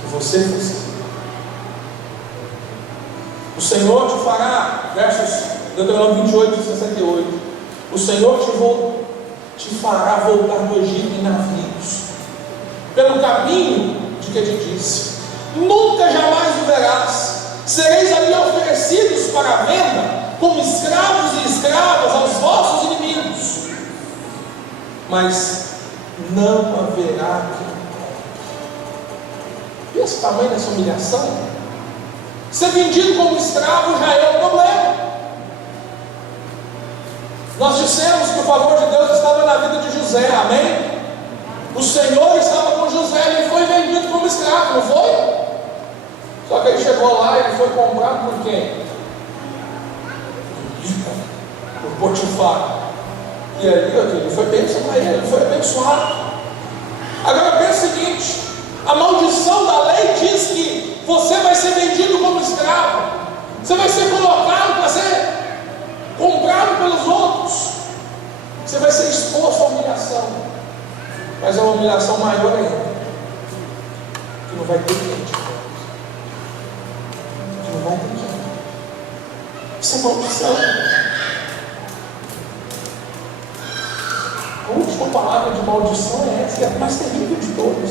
Que você fosse. O Senhor te fará, versos Deuteronômio 28, 68. O Senhor te fará voltar do Egito em navios, pelo caminho de que te disse. Nunca jamais o verás. Sereis ali oferecidos para a venda, como escravos e escravas aos vossos inimigos. Mas não haverá quem compre. E esse tamanho dessa humilhação? Ser vendido como escravo já é um problema. Nós dissemos que o favor de Deus estava na vida de José, amém? O Senhor estava com José, ele foi vendido como escravo, não foi? Só que ele chegou lá e ele foi comprado por quem? Por Potifar. E ali ele foi bênção para ele foi abençoado. Agora pensa o seguinte: a maldição da lei diz que você vai ser vendido como escravo, você vai ser colocado para ser comprado pelos outros, você vai ser exposto à humilhação, mas é uma humilhação maior ainda, que não vai ter gente, que não vai ter gente. Isso é maldição. A última palavra de maldição é essa, que é a mais terrível de todas.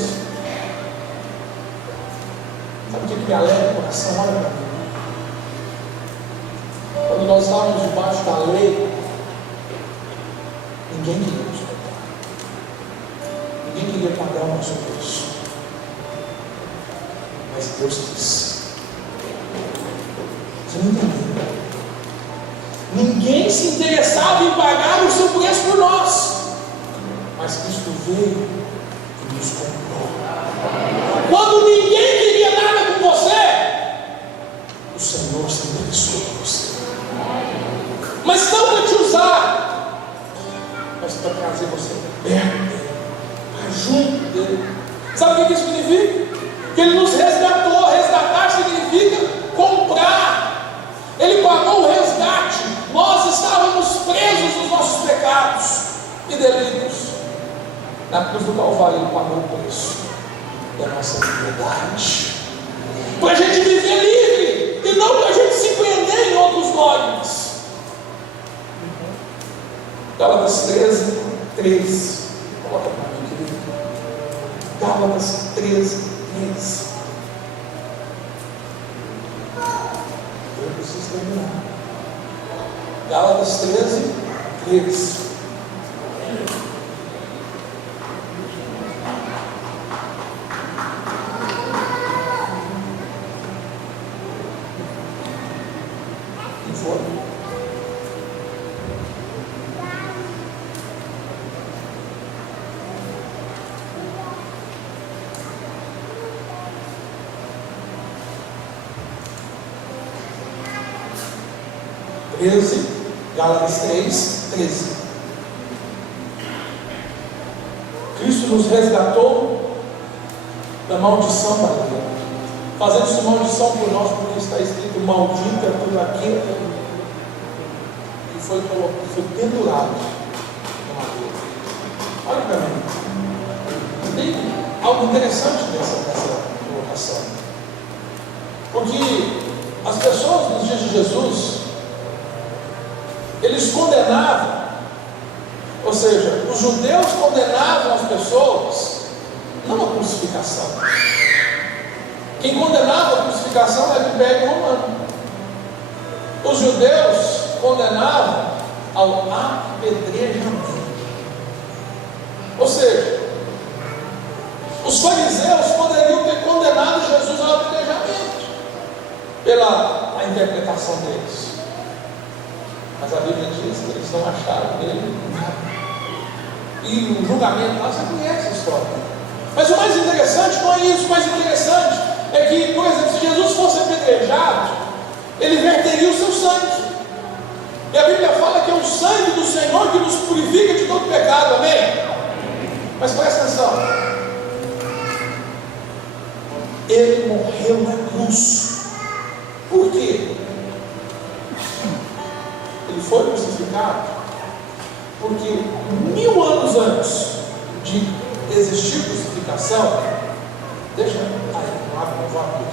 Sabe o que me alegra o coração? Olha para mim. Quando nós estávamos debaixo da lei, ninguém queria nos matar. Ninguém queria pagar o nosso preço. Mas Deus quis. Você não entendeu? Ninguém se interessava em pagar o seu preço por nós. Mas Cristo veio e nos comprou. Quando ninguém queria nada com você, o Senhor se interessou por você. Mas não para te usar, mas para trazer você perto dele, para junto dele. Sabe o que isso significa? Que ele nos resgatou. Resgatar significa comprar. Ele pagou o resgate. Nós estávamos presos nos nossos pecados e delitos. Na cruz do Calvário Ele pagou o preço da nossa liberdade, para a gente viver livre e não para a gente se prender em outros dogmas. Gálatas 13, 13. Coloca para mim, querido. Gálatas 13, 13. Eu preciso terminar. Gálatas 13, 13. Gálatas 3, 13. Cristo nos resgatou da maldição da lei, fazendo-se maldição por nós, porque está escrito: maldito é todo aquele que foi pendurado na madeira. Olha para mim, tem algo interessante nessa colocação, porque as pessoas nos dias de Jesus, eles condenavam, ou seja, os judeus condenavam as pessoas não a crucificação. Quem condenava a crucificação era o Império Romano. Os judeus condenavam ao apedrejamento. Ou seja, os fariseus poderiam ter condenado Jesus ao apedrejamento pela interpretação deles. Mas a Bíblia diz que eles não acharam nele nada. E o julgamento lá, você conhece a história. Mas o mais interessante não é isso. O mais interessante é que, por exemplo, se Jesus fosse apedrejado, ele verteria o seu sangue. E a Bíblia fala que é o sangue do Senhor que nos purifica de todo pecado. Amém? Mas presta atenção. Ele morreu na cruz. Por quê? Ele foi crucificado porque 1000 anos antes de existir crucificação, deixa aí, não abre, não vou abrir.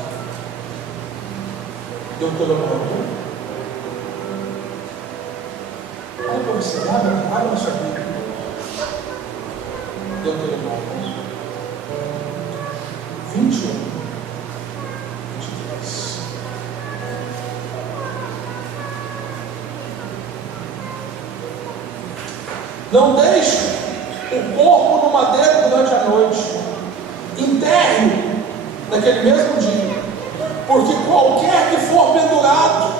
Deuteronômio. Olha para você, abre na sua Bíblia. Deuteronômio 21. Não deixe o corpo no madeiro durante a noite. Enterre naquele mesmo dia. Porque qualquer que for pendurado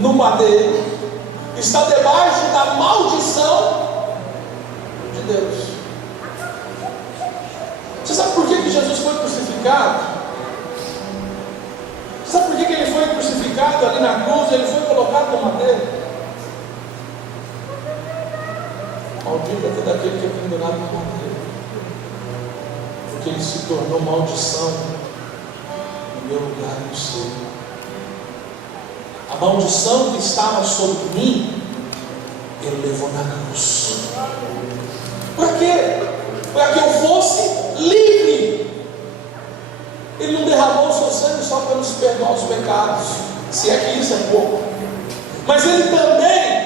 no madeiro está debaixo da maldição de Deus. Você sabe por que Jesus foi crucificado? Você sabe por que ele foi crucificado ali na cruz? Ele foi colocado no madeiro. Maldito é todo aquele que é pendurado no madeiro, porque ele se tornou maldição no meu lugar e no seu. A maldição que estava sobre mim, ele levou na cruz. Para quê? Para que eu fosse livre. Ele não derramou o seu sangue só para nos perdoar os pecados, se é que isso é pouco, mas ele também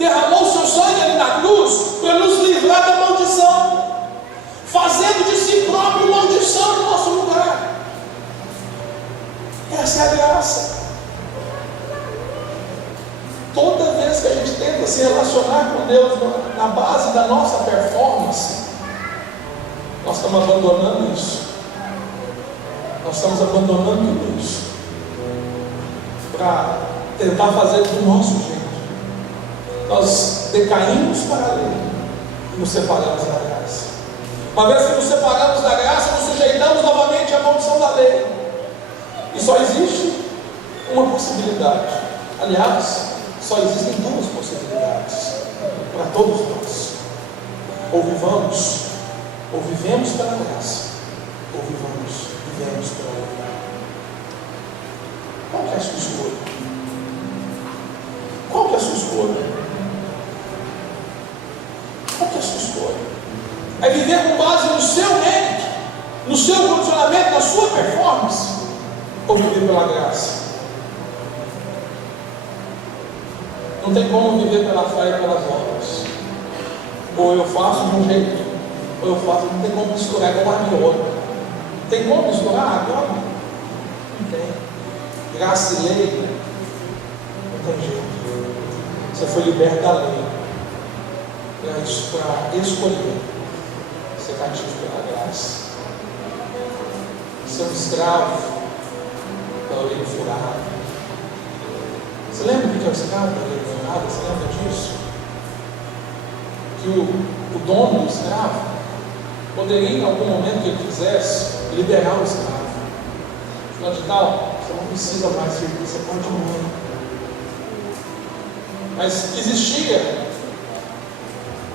derramou o seu sangue ali na cruz para nos livrar da maldição, fazendo de si próprio maldição no nosso lugar. Essa é a graça. Toda vez que a gente tenta se relacionar com Deus na base da nossa performance, nós estamos abandonando isso. Nós estamos abandonando tudo isso para tentar fazer do nosso jeito. Nós decaímos para a lei e nos separamos da graça. Uma vez que nos separamos da graça, nos sujeitamos novamente à maldição da lei. E só existe uma possibilidade. Aliás, só existem duas possibilidades para todos nós: ou vivemos pela graça, ou vivemos pela lei. Qual que é a sua escolha? Qual que é a sua escolha? Qual que é a sua escolha? É viver com base no seu mérito, no seu condicionamento, na sua performance, ou viver pela graça? Não tem como viver pela fé e pelas obras. Ou eu faço de um jeito, ou eu faço, não tem como misturar, é uma e outra. Tem como misturar agora? Não tem. Graça e lei, não tem jeito. Você foi liberto da lei para escolher ser cativo pela graça. Ser um escravo da orelha furada. Você lembra do que é o escravo da orelha furada? Você lembra disso? Que o dono do escravo poderia, em algum momento que ele quisesse, liberar o escravo. Afinal de tal, você não precisa mais servir, você pode ir embora. Mas existia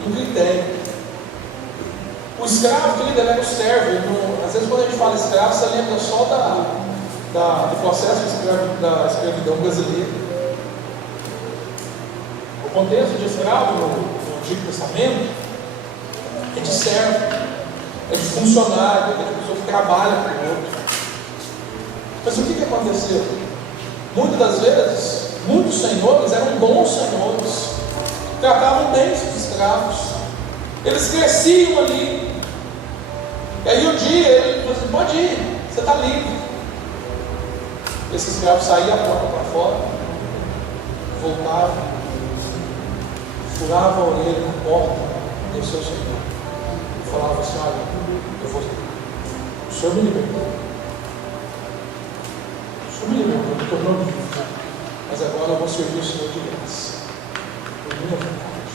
um critério. O escravo, querido, ele era o servo. Às vezes, quando a gente fala escravo, você lembra só do processo da escravidão brasileira. O contexto de escravo no Antigo Testamento é de servo, é de funcionário, é de pessoa que trabalha para o outro. Mas o que aconteceu? Muitas das vezes, muitos senhores eram bons senhores, tratavam bem os escravos, eles cresciam ali. E aí um dia ele falou assim: pode ir, você está livre. Esse escravo saía a porta para fora, voltava, furava a orelha na porta do seu senhor e falava assim: olha, o senhor me libertou. O senhor me libertou, me tornou livre. Mas agora eu vou servir o Senhor de graça, por minha vontade.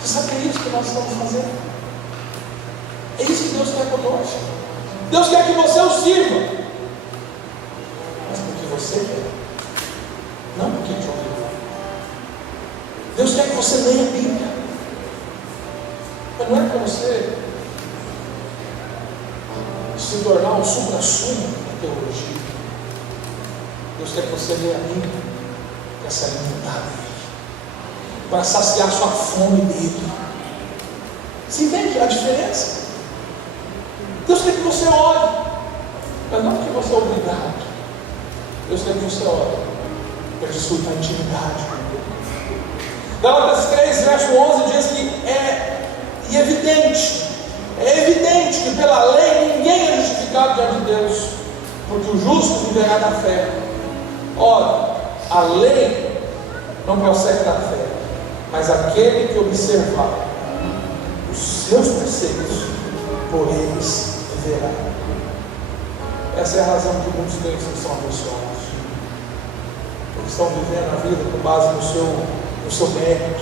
Você sabe que é isso que nós estamos fazendo? É isso que Deus quer conosco. Deus quer que você o sirva, mas porque você quer, não porque te obriga. Deus quer que você leia a Bíblia, mas não é para você se tornar um supra-sumo da teologia. Deus quer que você leia a Bíblia para se alimentar dele, para saciar sua fome dele. Você entende a diferença? Deus quer que você ore, mas não porque você é obrigado. Deus quer que você ore para desfrutar a intimidade com Ele. Gálatas 3, verso 11 diz que é evidente que pela lei ninguém é justificado diante de Deus, porque o justo viverá da fé. Ora, a lei não procede da fé, mas aquele que observar os seus preceitos, por eles viverá. Essa é a razão que muitos crentes são abençoados. Eles estão vivendo a vida com base no seu mérito.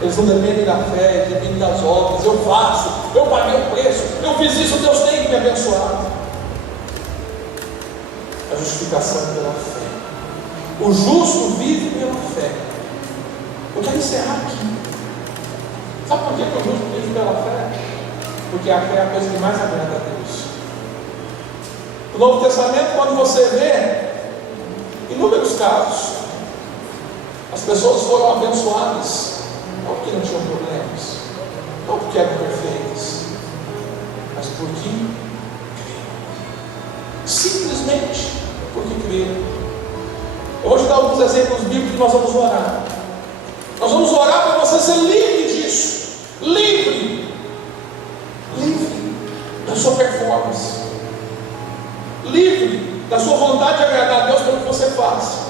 Eles não dependem da fé, eles dependem das obras. Eu faço, eu paguei o preço, eu fiz isso, Deus tem que me abençoar. A justificação é pela fé. O justo vive pela fé. Eu quero encerrar aqui. Sabe por que o justo vive pela fé? Porque a fé é a coisa que mais agrada a Deus. No Novo Testamento, quando você vê inúmeros casos, as pessoas foram abençoadas, não porque não tinham problemas, não porque eram perfeitas, mas porque creram. Simplesmente porque creram. Eu vou te dar alguns exemplos bíblicos e nós vamos orar. Nós vamos orar para você ser livre disso. Livre da sua performance. Livre da sua vontade de agradar a Deus pelo que você faz.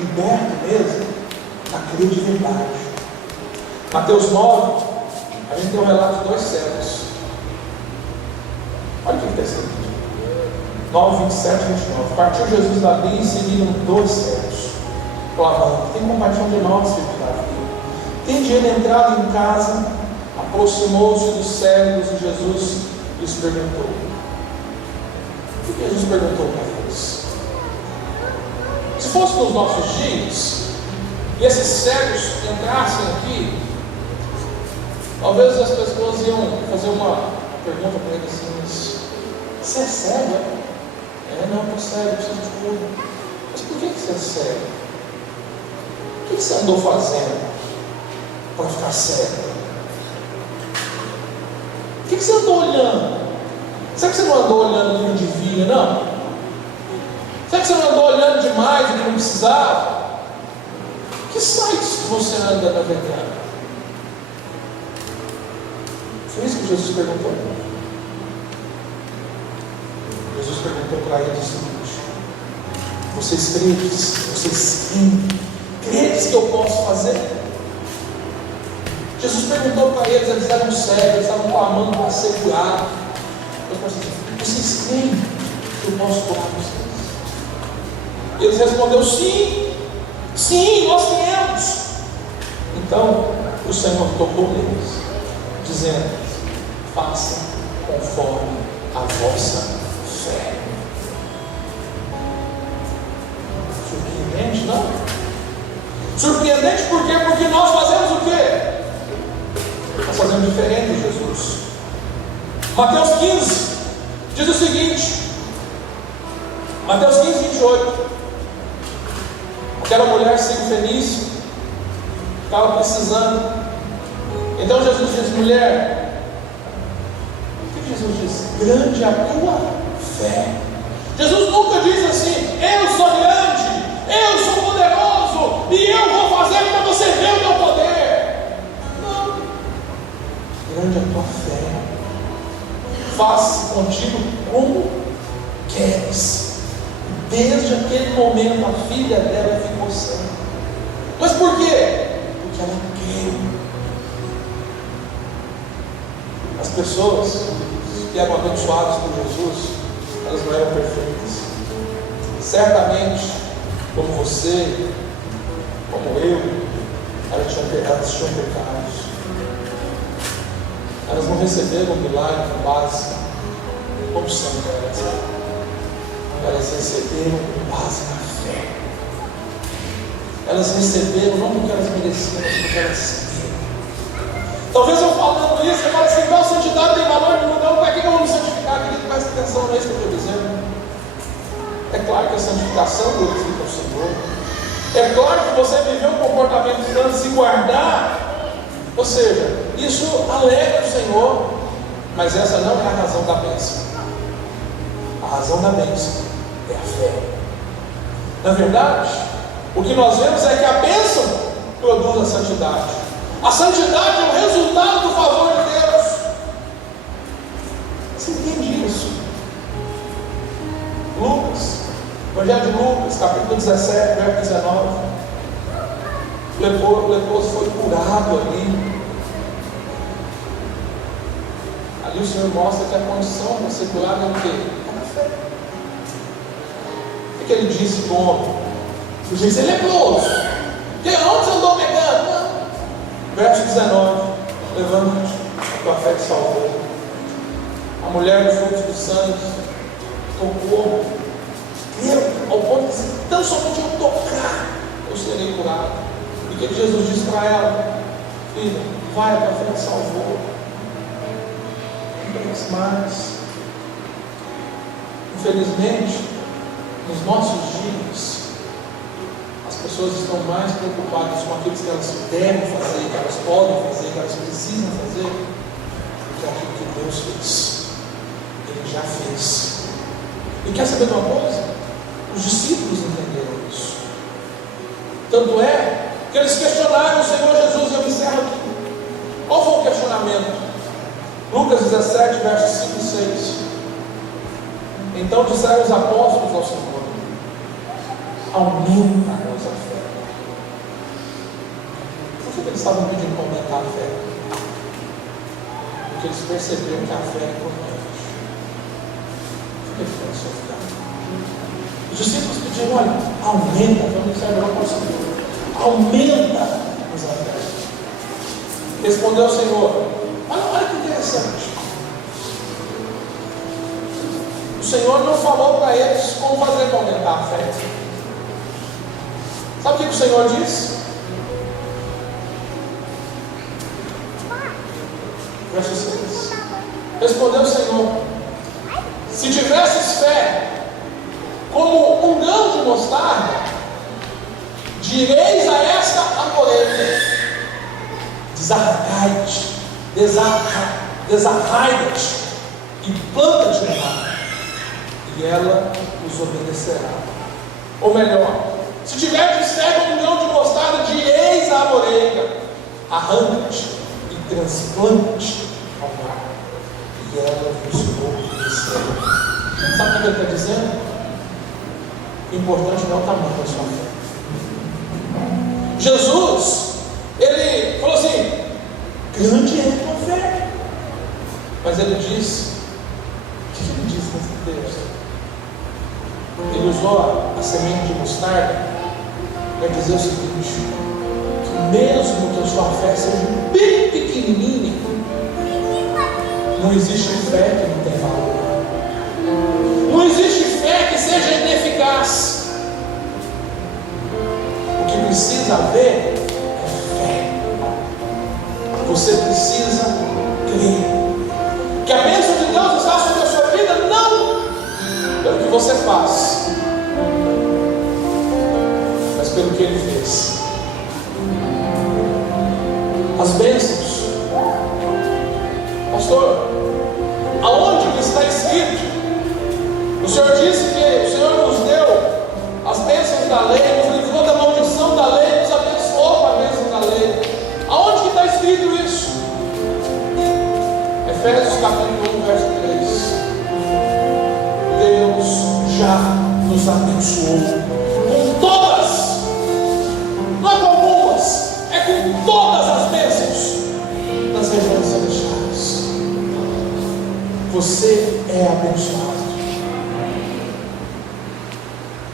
Liberto mesmo a crer de verdade. Mateus 9, a gente tem um relato de 2 cegos. Olha o que está escrito. 9, 27 e 29. Partiu Jesus dali e seguiram 2 cegos, clamando: tem compaixão de nós, filho de Davi. Tende ele entrado em casa, aproximou-se dos cegos e Jesus lhes perguntou. O que Jesus perguntou para eles? Se fosse nos nossos dias, e esses cegos entrassem aqui, talvez as pessoas iam fazer uma pergunta para ele assim: você é cego? Não, eu estou cego, eu preciso de cura. Mas por que você é cego? O que você andou fazendo para ficar cego? O que você andou olhando? Será que você não andou olhando o que não devia, não? Será que você não andou olhando demais o que não precisava? Que sites você anda navegando? Foi isso que Jesus perguntou. Jesus perguntou para eles o seguinte: vocês creem que eu posso fazer? Jesus perguntou para eles eram cegos, eles estavam clamando para ser curados. Vocês creem que eu posso curar vocês? Eles responderam: sim, nós cremos. Então o Senhor tocou neles, dizendo: façam conforme a vossa fé. Surpreendente, não? Surpreendente por quê? Porque nós fazemos o quê? Nós fazemos diferente de Jesus. Mateus 15 diz o seguinte, Mateus 15, 28. Aquela mulher sem fenício estava precisando. Então Jesus diz: mulher, o que Jesus diz? Grande a tua fé. Jesus nunca diz assim: eu sou grande, eu sou poderoso e eu vou fazer para você ver o meu poder. Não. Grande a tua fé. Faça contigo como queres. Desde aquele momento a filha dela ficou sã. Mas por quê? Porque ela creu. As pessoas que eram abençoadas por Jesus, elas não eram perfeitas. Certamente, como você, como eu, elas tinham pecados. Elas não receberam o milagre básico como são elas receberam com base na fé. Elas receberam não porque elas mereciam, mas porque elas receberam. Talvez eu falando isso, você fale assim: então a santidade tem valor nenhum, não, para que eu vou me santificar? Querido, presta atenção, não é isso que eu estou dizendo. É claro que a santificação glorifica o Senhor. É claro que você viver um comportamento santo, se guardar, ou seja, isso alegra o Senhor, mas essa não é a razão da bênção. A razão da bênção é a fé. Na verdade, o que nós vemos é que a bênção produz a santidade. A santidade é o resultado do favor de Deus. Você entende isso? Lucas, Evangelho de Lucas, capítulo 17, verso 19. O leproso foi curado ali. Ali o Senhor mostra que a condição de ser curado é o quê? É a fé. O que ele disse para o homem? Ele disse: ele é leproso. Onde você andou pegando? Não. Verso 19: levanta-te, a tua fé te salvou. A mulher do fluxo de sangue tocou, creu ao ponto de dizer: tão somente eu tocar, eu serei curado. E o que Jesus disse para ela? Filha, vai, a tua fé te salvou. Não tem mais. Infelizmente, nos nossos dias, as pessoas estão mais preocupadas com aquilo que elas devem fazer, que elas podem fazer, que elas precisam fazer, do que aquilo que Deus fez. Ele já fez. E quer saber de uma coisa? Os discípulos entenderam isso. Tanto é que eles questionaram o Senhor Jesus. Eu encerro aqui. Qual foi o questionamento? Lucas 17, versos 5 e 6. Então disseram os apóstolos ao Senhor: aumenta-nos a fé. Por que eles estavam pedindo para aumentar a fé? Porque eles perceberam que a fé é importante. Por que eles pensam ficar? Os discípulos pediram: olha, aumenta, vamos observar para o Senhor, aumenta-nos a fé. Respondeu o Senhor: olha que interessante. O Senhor não falou para eles como fazer para aumentar a fé. Sabe o que o Senhor disse? Verso 6. Respondeu o Senhor: se tivesses fé como um grão de mostarda, direis a esta porém, desarraigai-te, desarraiga-te e planta-te nela, e ela os obedecerá. Ou melhor, se tiverdes fé como um grão de mostarda, direis à amoreiga, arranca-te e transplanta-te ao mar, e ela vos obedecerá. Sabe o que ele está dizendo? O importante não é o tamanho da sua fé. Jesus, ele falou assim: grande é a tua fé. Mas ele disse, o que ele disse nesse texto? Ele usou a semente de mostarda para dizer o seguinte: que mesmo que a sua fé seja bem pequenininha, não existe fé que não tem valor. Não existe fé que seja ineficaz. O que precisa haver é fé. Você precisa crer que a bênção de Deus está sobre a sua vida, não pelo que você faz, mas pelo que Ele fez. As bênçãos, pastor, aonde que está escrito? O Senhor disse que o Senhor nos deu as bênçãos da lei, nos livrou da maldição da lei, nos abençoou com a bênção da lei. Aonde que está escrito isso? Efésios capítulo 1, verso 3. Deus já nos abençoou com todas, não é com algumas, é com todas as bênçãos das regiões celestiais. Você é abençoado.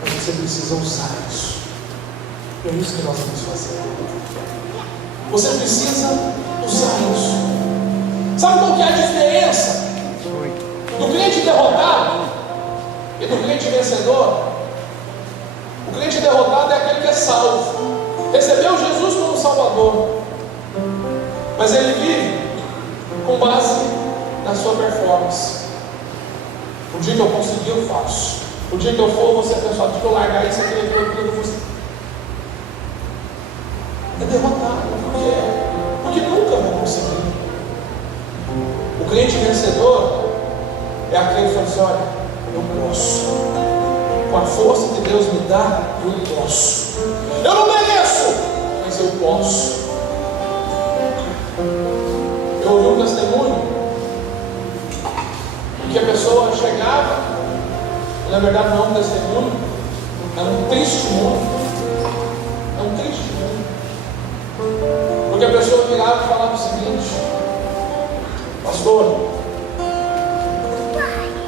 Você precisa usar isso. É isso que nós vamos fazer. Você precisa usar isso. Sabe qual que é a diferença do crente derrotado e do crente vencedor? O crente derrotado é aquele que é salvo, recebeu Jesus como Salvador, mas ele vive com base na sua performance. O dia que eu conseguir, eu faço. O dia que eu for, você pensar, o dia que eu largar isso, aquilo, eu vou. É derrotado. Por quê? Porque nunca vai conseguir. O crente vencedor é aquele que fala assim: olha, eu posso. Com a força que Deus me dá, eu posso. Eu não mereço, mas eu posso. Eu ouvi um testemunho em que a pessoa chegava. Na verdade não é um testemunho, é um testemunho. É um testemunho. Porque a pessoa virava e falava o seguinte: pastor,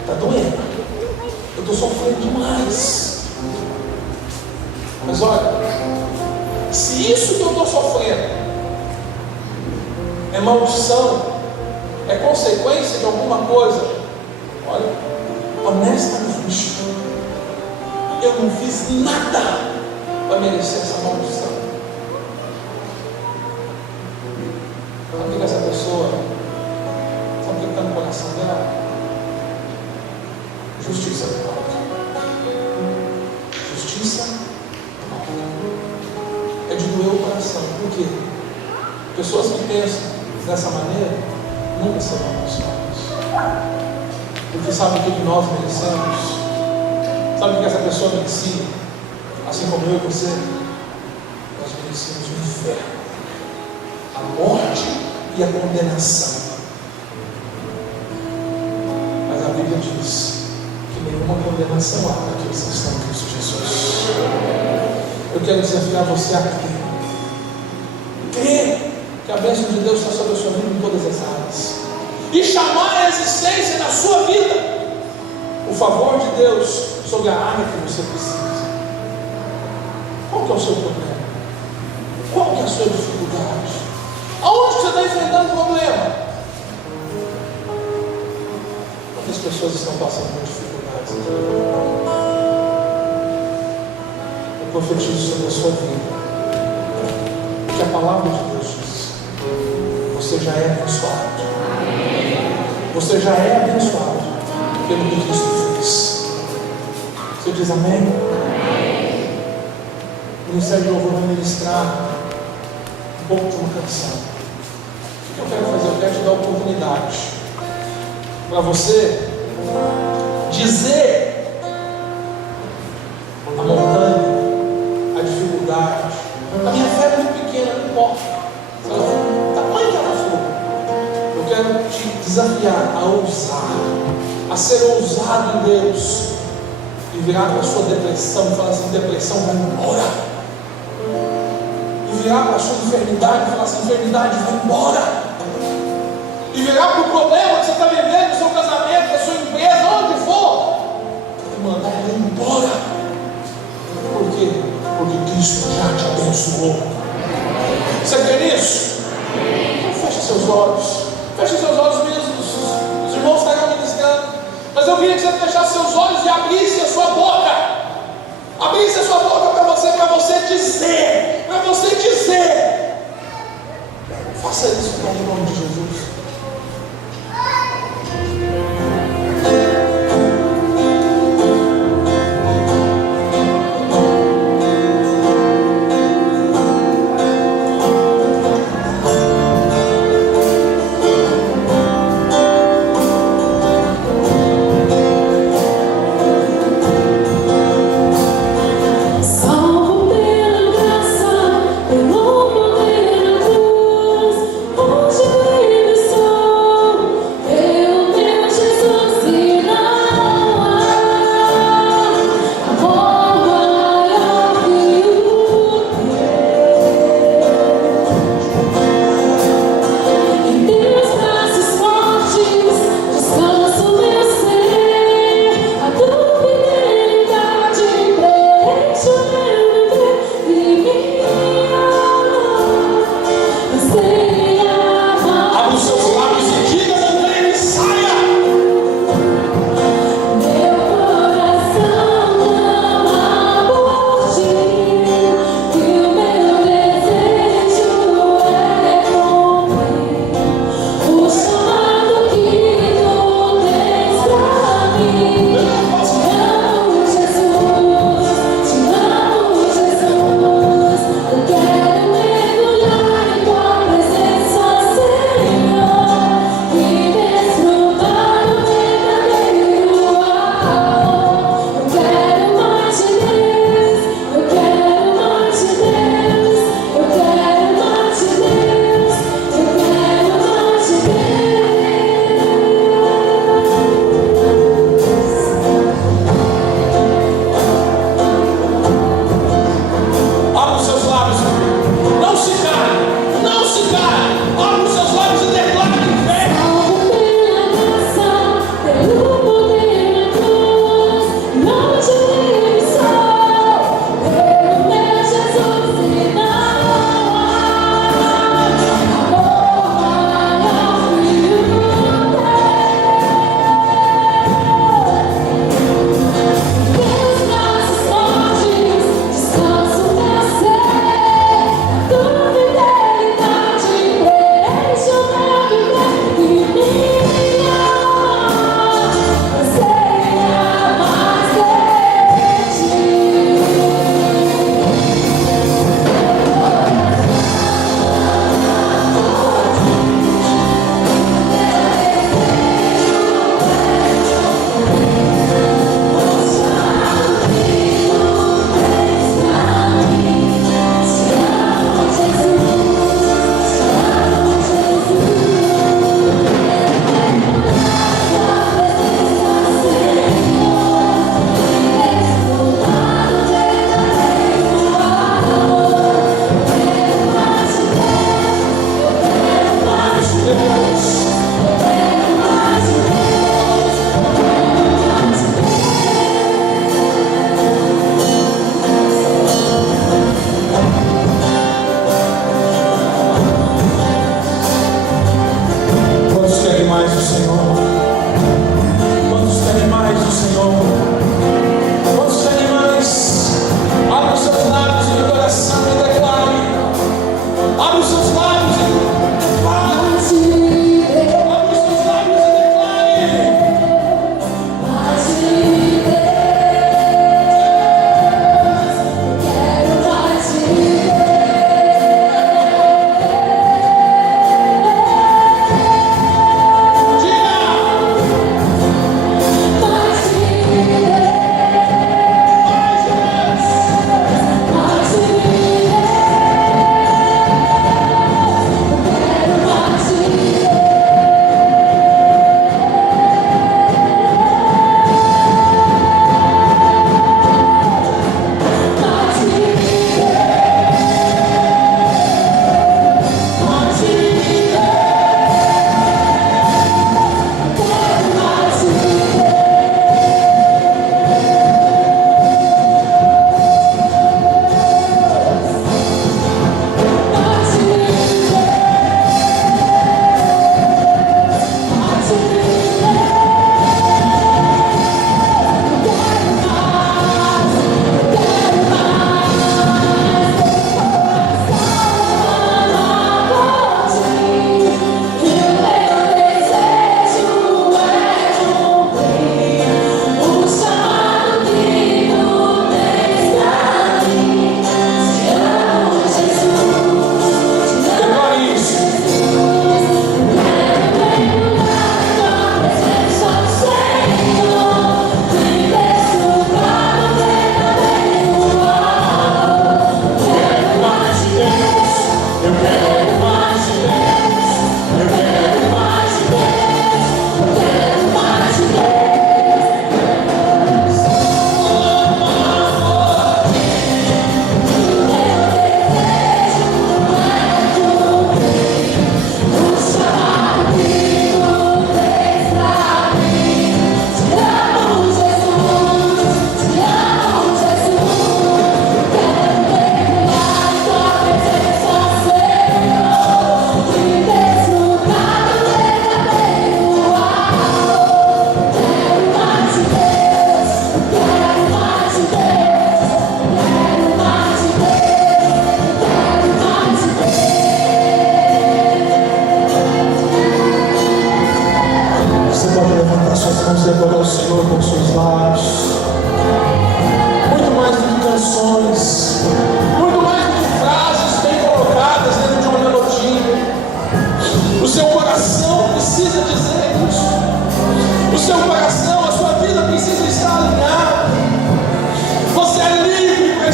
está doendo, eu estou sofrendo demais. Mas olha, se isso que eu estou sofrendo é maldição, é consequência de alguma coisa, olha, honestamente, eu não fiz nada para merecer essa maldição. Sabe o que essa pessoa, sabe o que está no coração dela? Justiça do alto. Justiça do alto. É de doer o coração. Por quê? Pessoas que pensam dessa maneira nunca serão abençoadas. Porque sabe o que nós merecemos? Sabe o que essa pessoa merecia? Assim como eu e você, nós merecemos o inferno, a morte e a condenação. Mas a Bíblia diz que nenhuma condenação há para aqueles que estão em Cristo Jesus. Eu quero desafiar você a crer. Crer que a bênção de Deus está sobre a sua vida em todas as áreas. E chamar a existência na sua vida o favor de Deus sobre a área que você precisa. Qual que é o seu problema? Qual que é a sua dificuldade? Aonde você está enfrentando um problema? Quantas pessoas estão passando por dificuldades? Eu profetizo sobre a sua vida que a palavra de Deus diz: você já é abençoado. Você já é abençoado pelo que Cristo fez. Você diz amém? O Ministério de Louvor vai ministrar pouco de uma canção. O que eu quero fazer? Eu quero te dar a oportunidade para você dizer a montanha, a dificuldade. A minha fé é muito pequena, não importa. Se ela for do tamanho que ela for, eu quero te desafiar a ousar, a ser ousado em Deus, e virar para a sua depressão e falar assim: depressão, vai embora. E virar para a sua enfermidade e falar assim: enfermidade, vai embora. E virar para o problema que você está vivendo no seu casamento, na sua empresa, onde for, e mandar ele embora. Por quê? Porque Cristo já te abençoou. Você crê nisso? Então feche seus olhos. Feche seus olhos mesmo. Os irmãos estarão ministrando. Mas eu queria que você fechasse seus olhos e abrisse a sua boca. Abrisse a sua boca para você dizer. Para você dizer. Faça isso em nome de Jesus.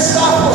está por